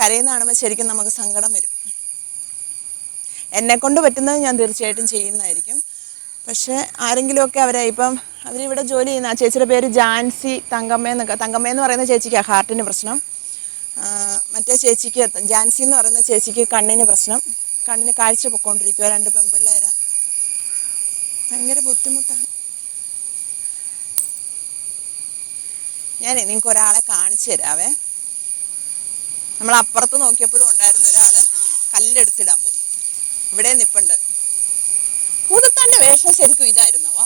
കരയുന്ന കാണുമ്പോൾ ശരിക്കും നമുക്ക് സങ്കടം വരും. എന്നെക്കൊണ്ട് പറ്റുന്നത് ഞാൻ തീർച്ചയായിട്ടും ചെയ്യുന്നതായിരിക്കും. പക്ഷേ ആരെങ്കിലുമൊക്കെ അവരിവിടെ ജോലി ചെയ്യുന്ന ആ ചേച്ചിയുടെ പേര് ജാൻസി തങ്കമ്മയെന്ന് പറയുന്ന ചേച്ചിക്കാണ് ഹാർട്ടിന് പ്രശ്നം. മറ്റേ ചേച്ചിക്ക്, ജാൻസി എന്ന് പറയുന്ന ചേച്ചിക്ക് കണ്ണിന് പ്രശ്നം. കണ്ണിന് കാഴ്ച പൊയ്ക്കൊണ്ടിരിക്കുക. 2 പെൺപിള്ളേരാ. ഭയങ്കര ബുദ്ധിമുട്ടാണ്. ഞാനേ നിങ്ങൾക്ക് ഒരാളെ കാണിച്ചു തരാവേ. നമ്മൾ അപ്പുറത്ത് നോക്കിയപ്പോഴും ഉണ്ടായിരുന്ന ഒരാൾ കല്ലെടുത്തിടാൻ പോകുന്നു. ഇവിടെ നിപ്പുണ്ട്. ഭൂതത്താൻ്റെ വേഷം ശരിക്കും ഇതായിരുന്നവാ?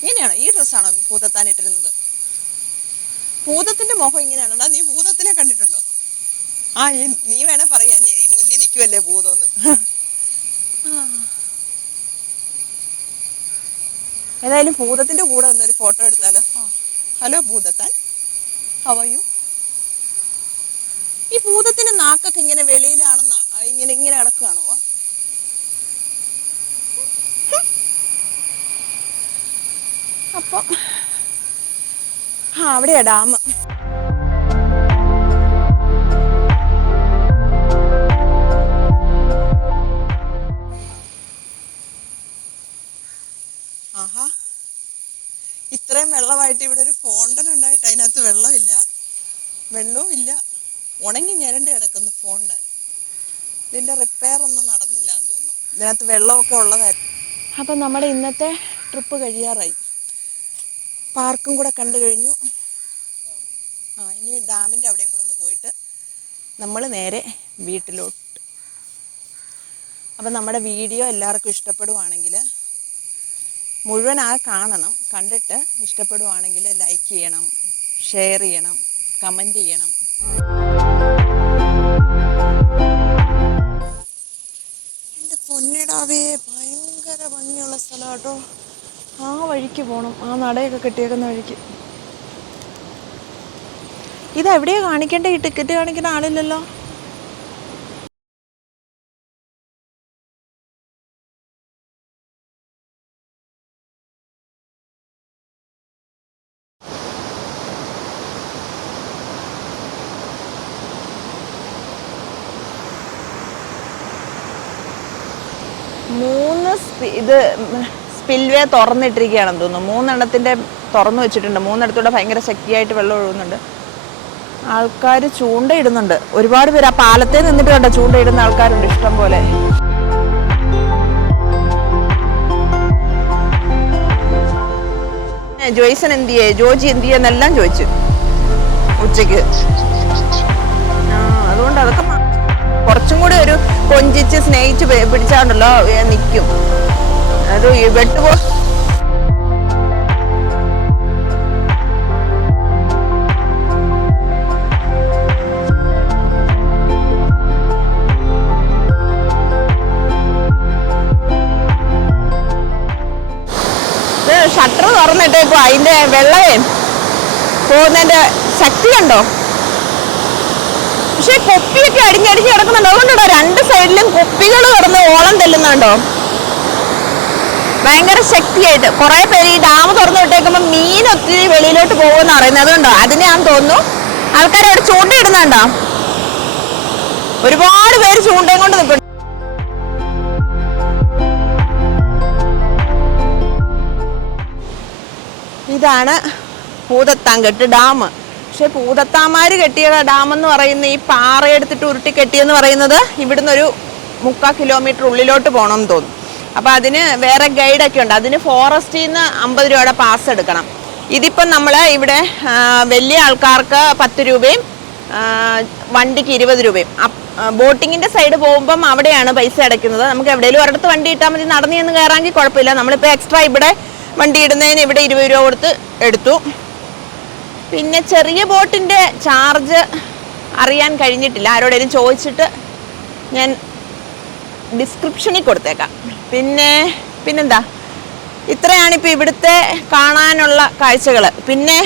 ഇങ്ങനെയാണോ? ഈ ഡ്രസ്സാണോ ഭൂതത്താൻ ഇട്ടിരുന്നത്? ഭൂതത്തിന്റെ മുഖം ഇങ്ങനെയാണോ? നീ ഭൂതത്തിനെ കണ്ടിട്ടുണ്ടോ? നീ വേണേ പറയാ, ഈ മുന്നിൽ നിൽക്കുമല്ലേ ഭൂതമെന്ന്. ഏതായാലും ഭൂതത്തിന്റെ കൂടെ ഒന്നൊരു ഫോട്ടോ എടുത്താലോ? Hello Bhoothathan, how are you? ഈ ഭൂതത്തിന്റെ നാക്കൊക്കെ ഇങ്ങനെ വെളിയിലാണെന്നാ, ഇങ്ങനെ കിടക്കുകയാണോ? അപ്പം അവിടെയാ ഡാം. ആഹാ, ഇത്രയും വെള്ളമായിട്ട് ഇവിടെ ഒരു ഫോണ്ടൻ ഉണ്ടായിട്ട് അതിനകത്ത് വെള്ളവും ഇല്ല, ഉണങ്ങി ഞരണ്ട് കിടക്കുന്നു ഫോണ്ടൻ. ഇതിൻ്റെ റിപ്പയർ ഒന്നും നടന്നില്ല എന്ന് തോന്നുന്നു. ഇതിനകത്ത് വെള്ളമൊക്കെ ഉള്ളതായിരുന്നു. അപ്പം നമ്മുടെ ഇന്നത്തെ ട്രിപ്പ് കഴിയാറായി. പാർക്കും കൂടെ കണ്ടു കഴിഞ്ഞു. ഇനി ഡാമിൻ്റെ അവിടെയും കൂടെ ഒന്ന് പോയിട്ട് നമ്മൾ നേരെ വീട്ടിലോട്ട്. അപ്പം നമ്മുടെ വീഡിയോ എല്ലാവർക്കും ഇഷ്ടപ്പെടുവാണെങ്കിൽ മുഴുവൻ കാണണം. കണ്ടിട്ട് ഇഷ്ടപ്പെടുവാണെങ്കിൽ ലൈക്ക് ചെയ്യണം, ഷെയർ ചെയ്യണം, കമൻറ്റ് ചെയ്യണം. എൻ്റെ പൊന്നിടാവേ, ഭയങ്കര ഭംഗിയുള്ള സ്ഥലം കേട്ടോ. ആ വഴിക്ക് പോകണം, ആ നടയൊക്കെ കെട്ടിയേക്കുന്ന വഴിക്ക്. ഇതെവിടെയാ കാണിക്കേണ്ട? ഈ ടിക്കറ്റ് കാണിക്കുന്ന ആളില്ലല്ലോ. ഇത് സ്പിൽവേ തുറന്നിട്ടിരിക്കുകയാണെന്ന് തോന്നുന്നു. 3 എണ്ണത്തിൻ്റെ തുറന്നു വെച്ചിട്ടുണ്ട്. 3 ഇടത്തൂടെ ഭയങ്കര ശക്തിയായിട്ട് വെള്ളം ഒഴുകുന്നുണ്ട്. ആൾക്കാർ ചൂണ്ടയിടുന്നുണ്ട്. ഒരുപാട് പേര് ആ പാലത്തെ നിന്നിട്ട് കണ്ടോ ചൂണ്ടയിടുന്ന ആൾക്കാരുണ്ട് ഇഷ്ടം പോലെ. ജോയ്സൺ എന്തിയെ, ജോജി എന്തിയെന്നെല്ലാം ചോദിച്ചു ഉച്ചക്ക്. അതുകൊണ്ട് അതൊക്കെ കുറച്ചും കൂടി ഒരു കൊഞ്ചിച്ച് സ്നേഹിച്ച് പിടിച്ചാണ്ടല്ലോ നിൽക്കും. അത് വെട്ടുപോ ഷട്ടർ തുറന്നിട്ടേക്കോ, അതിന്റെ വെള്ളമേ പോകുന്നതിന്റെ ശക്തി കണ്ടോ. പക്ഷെ കുപ്പിയൊക്കെ അടിഞ്ഞടിച്ച് കിടക്കുന്നുണ്ടോ, അതുകൊണ്ടോ 2 സൈഡിലും കുപ്പികൾ കിടന്ന് ഓളം തെല്ലുന്നുണ്ടോ, ഭയങ്കര ശക്തിയായിട്ട്. കുറെ പേര് ഈ ഡാം തുറന്നു വിട്ടേക്കുമ്പോ മീൻ ഒത്തിരി വെളിയിലോട്ട് പോകുമെന്ന് പറയുന്നത് അതുകൊണ്ടോ, അതിനാന്ന് തോന്നുന്നു ആൾക്കാർ അവിടെ ചൂണ്ടയിടുന്നുണ്ടോ, ഒരുപാട് പേര് ചൂണ്ടയും കൊണ്ട് നിൽക്കുന്നു. ഇതാണ് പൂതത്താൻകെട്ട് ഡാം. പക്ഷെ പൂതത്താമാര് കെട്ടിയ ഡാം എന്ന് പറയുന്ന ഈ പാറയെടുത്തിട്ട് ഉരുട്ടി കെട്ടിയെന്ന് പറയുന്നത് ഇവിടുന്ന് ഒരു 3/4 കിലോമീറ്റർ ഉള്ളിലോട്ട് പോകണമെന്ന് തോന്നുന്നു. അപ്പം അതിന് വേറെ ഗൈഡൊക്കെ ഉണ്ട്. അതിന് ഫോറസ്റ്റിൽ നിന്ന് 50 രൂപയുടെ പാസ് എടുക്കണം. ഇതിപ്പം നമ്മൾ ഇവിടെ വലിയ ആൾക്കാർക്ക് 10 രൂപയും വണ്ടിക്ക് 20 രൂപയും. ബോട്ടിങ്ങിൻ്റെ സൈഡ് പോകുമ്പം അവിടെയാണ് പൈസ അടയ്ക്കുന്നത്. നമുക്ക് എവിടെയെങ്കിലും ഒരിടത്ത് വണ്ടി ഇട്ടാൽ മതി, നടന്നു ചെന്ന് കയറാമെങ്കിൽ കുഴപ്പമില്ല. നമ്മളിപ്പോൾ എക്സ്ട്രാ ഇവിടെ വണ്ടി ഇടുന്നതിന് ഇവിടെ 20 രൂപ കൊടുത്ത് എടുത്തു. പിന്നെ ചെറിയ ബോട്ടിൻ്റെ ചാർജ് അറിയാൻ കഴിഞ്ഞിട്ടില്ല, ആരോടെങ്കിലും ചോദിച്ചിട്ട് ഞാൻ ഡിസ്ക്രിപ്ഷനിൽ കൊടുത്തേക്കാം. പിന്നെന്താ, ഇത്രയാണിപ്പോൾ ഇവിടുത്തെ കാണാനുള്ള കാഴ്ചകൾ. പിന്നെ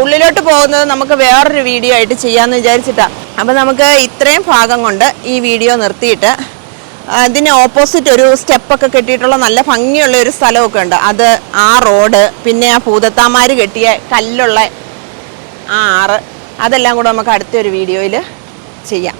ഉള്ളിലോട്ട് പോകുന്നത് നമുക്ക് വേറൊരു വീഡിയോ ആയിട്ട് ചെയ്യാമെന്ന് വിചാരിച്ചിട്ടാണ്. അപ്പോൾ നമുക്ക് ഇത്രയും ഭാഗം കൊണ്ട് ഈ വീഡിയോ നിർത്തിയിട്ട് അതിന് ഓപ്പോസിറ്റ് ഒരു സ്റ്റെപ്പൊക്കെ കെട്ടിയിട്ടുള്ള നല്ല ഭംഗിയുള്ള ഒരു സ്ഥലമൊക്കെ ഉണ്ട്. അത് ആ റോഡ്, പിന്നെ ആ പൂതത്താമാര് കെട്ടിയ കല്ലുള്ള ആ ആറ്, അതെല്ലാം കൂടെ നമുക്ക് അടുത്തൊരു വീഡിയോയിൽ ചെയ്യാം.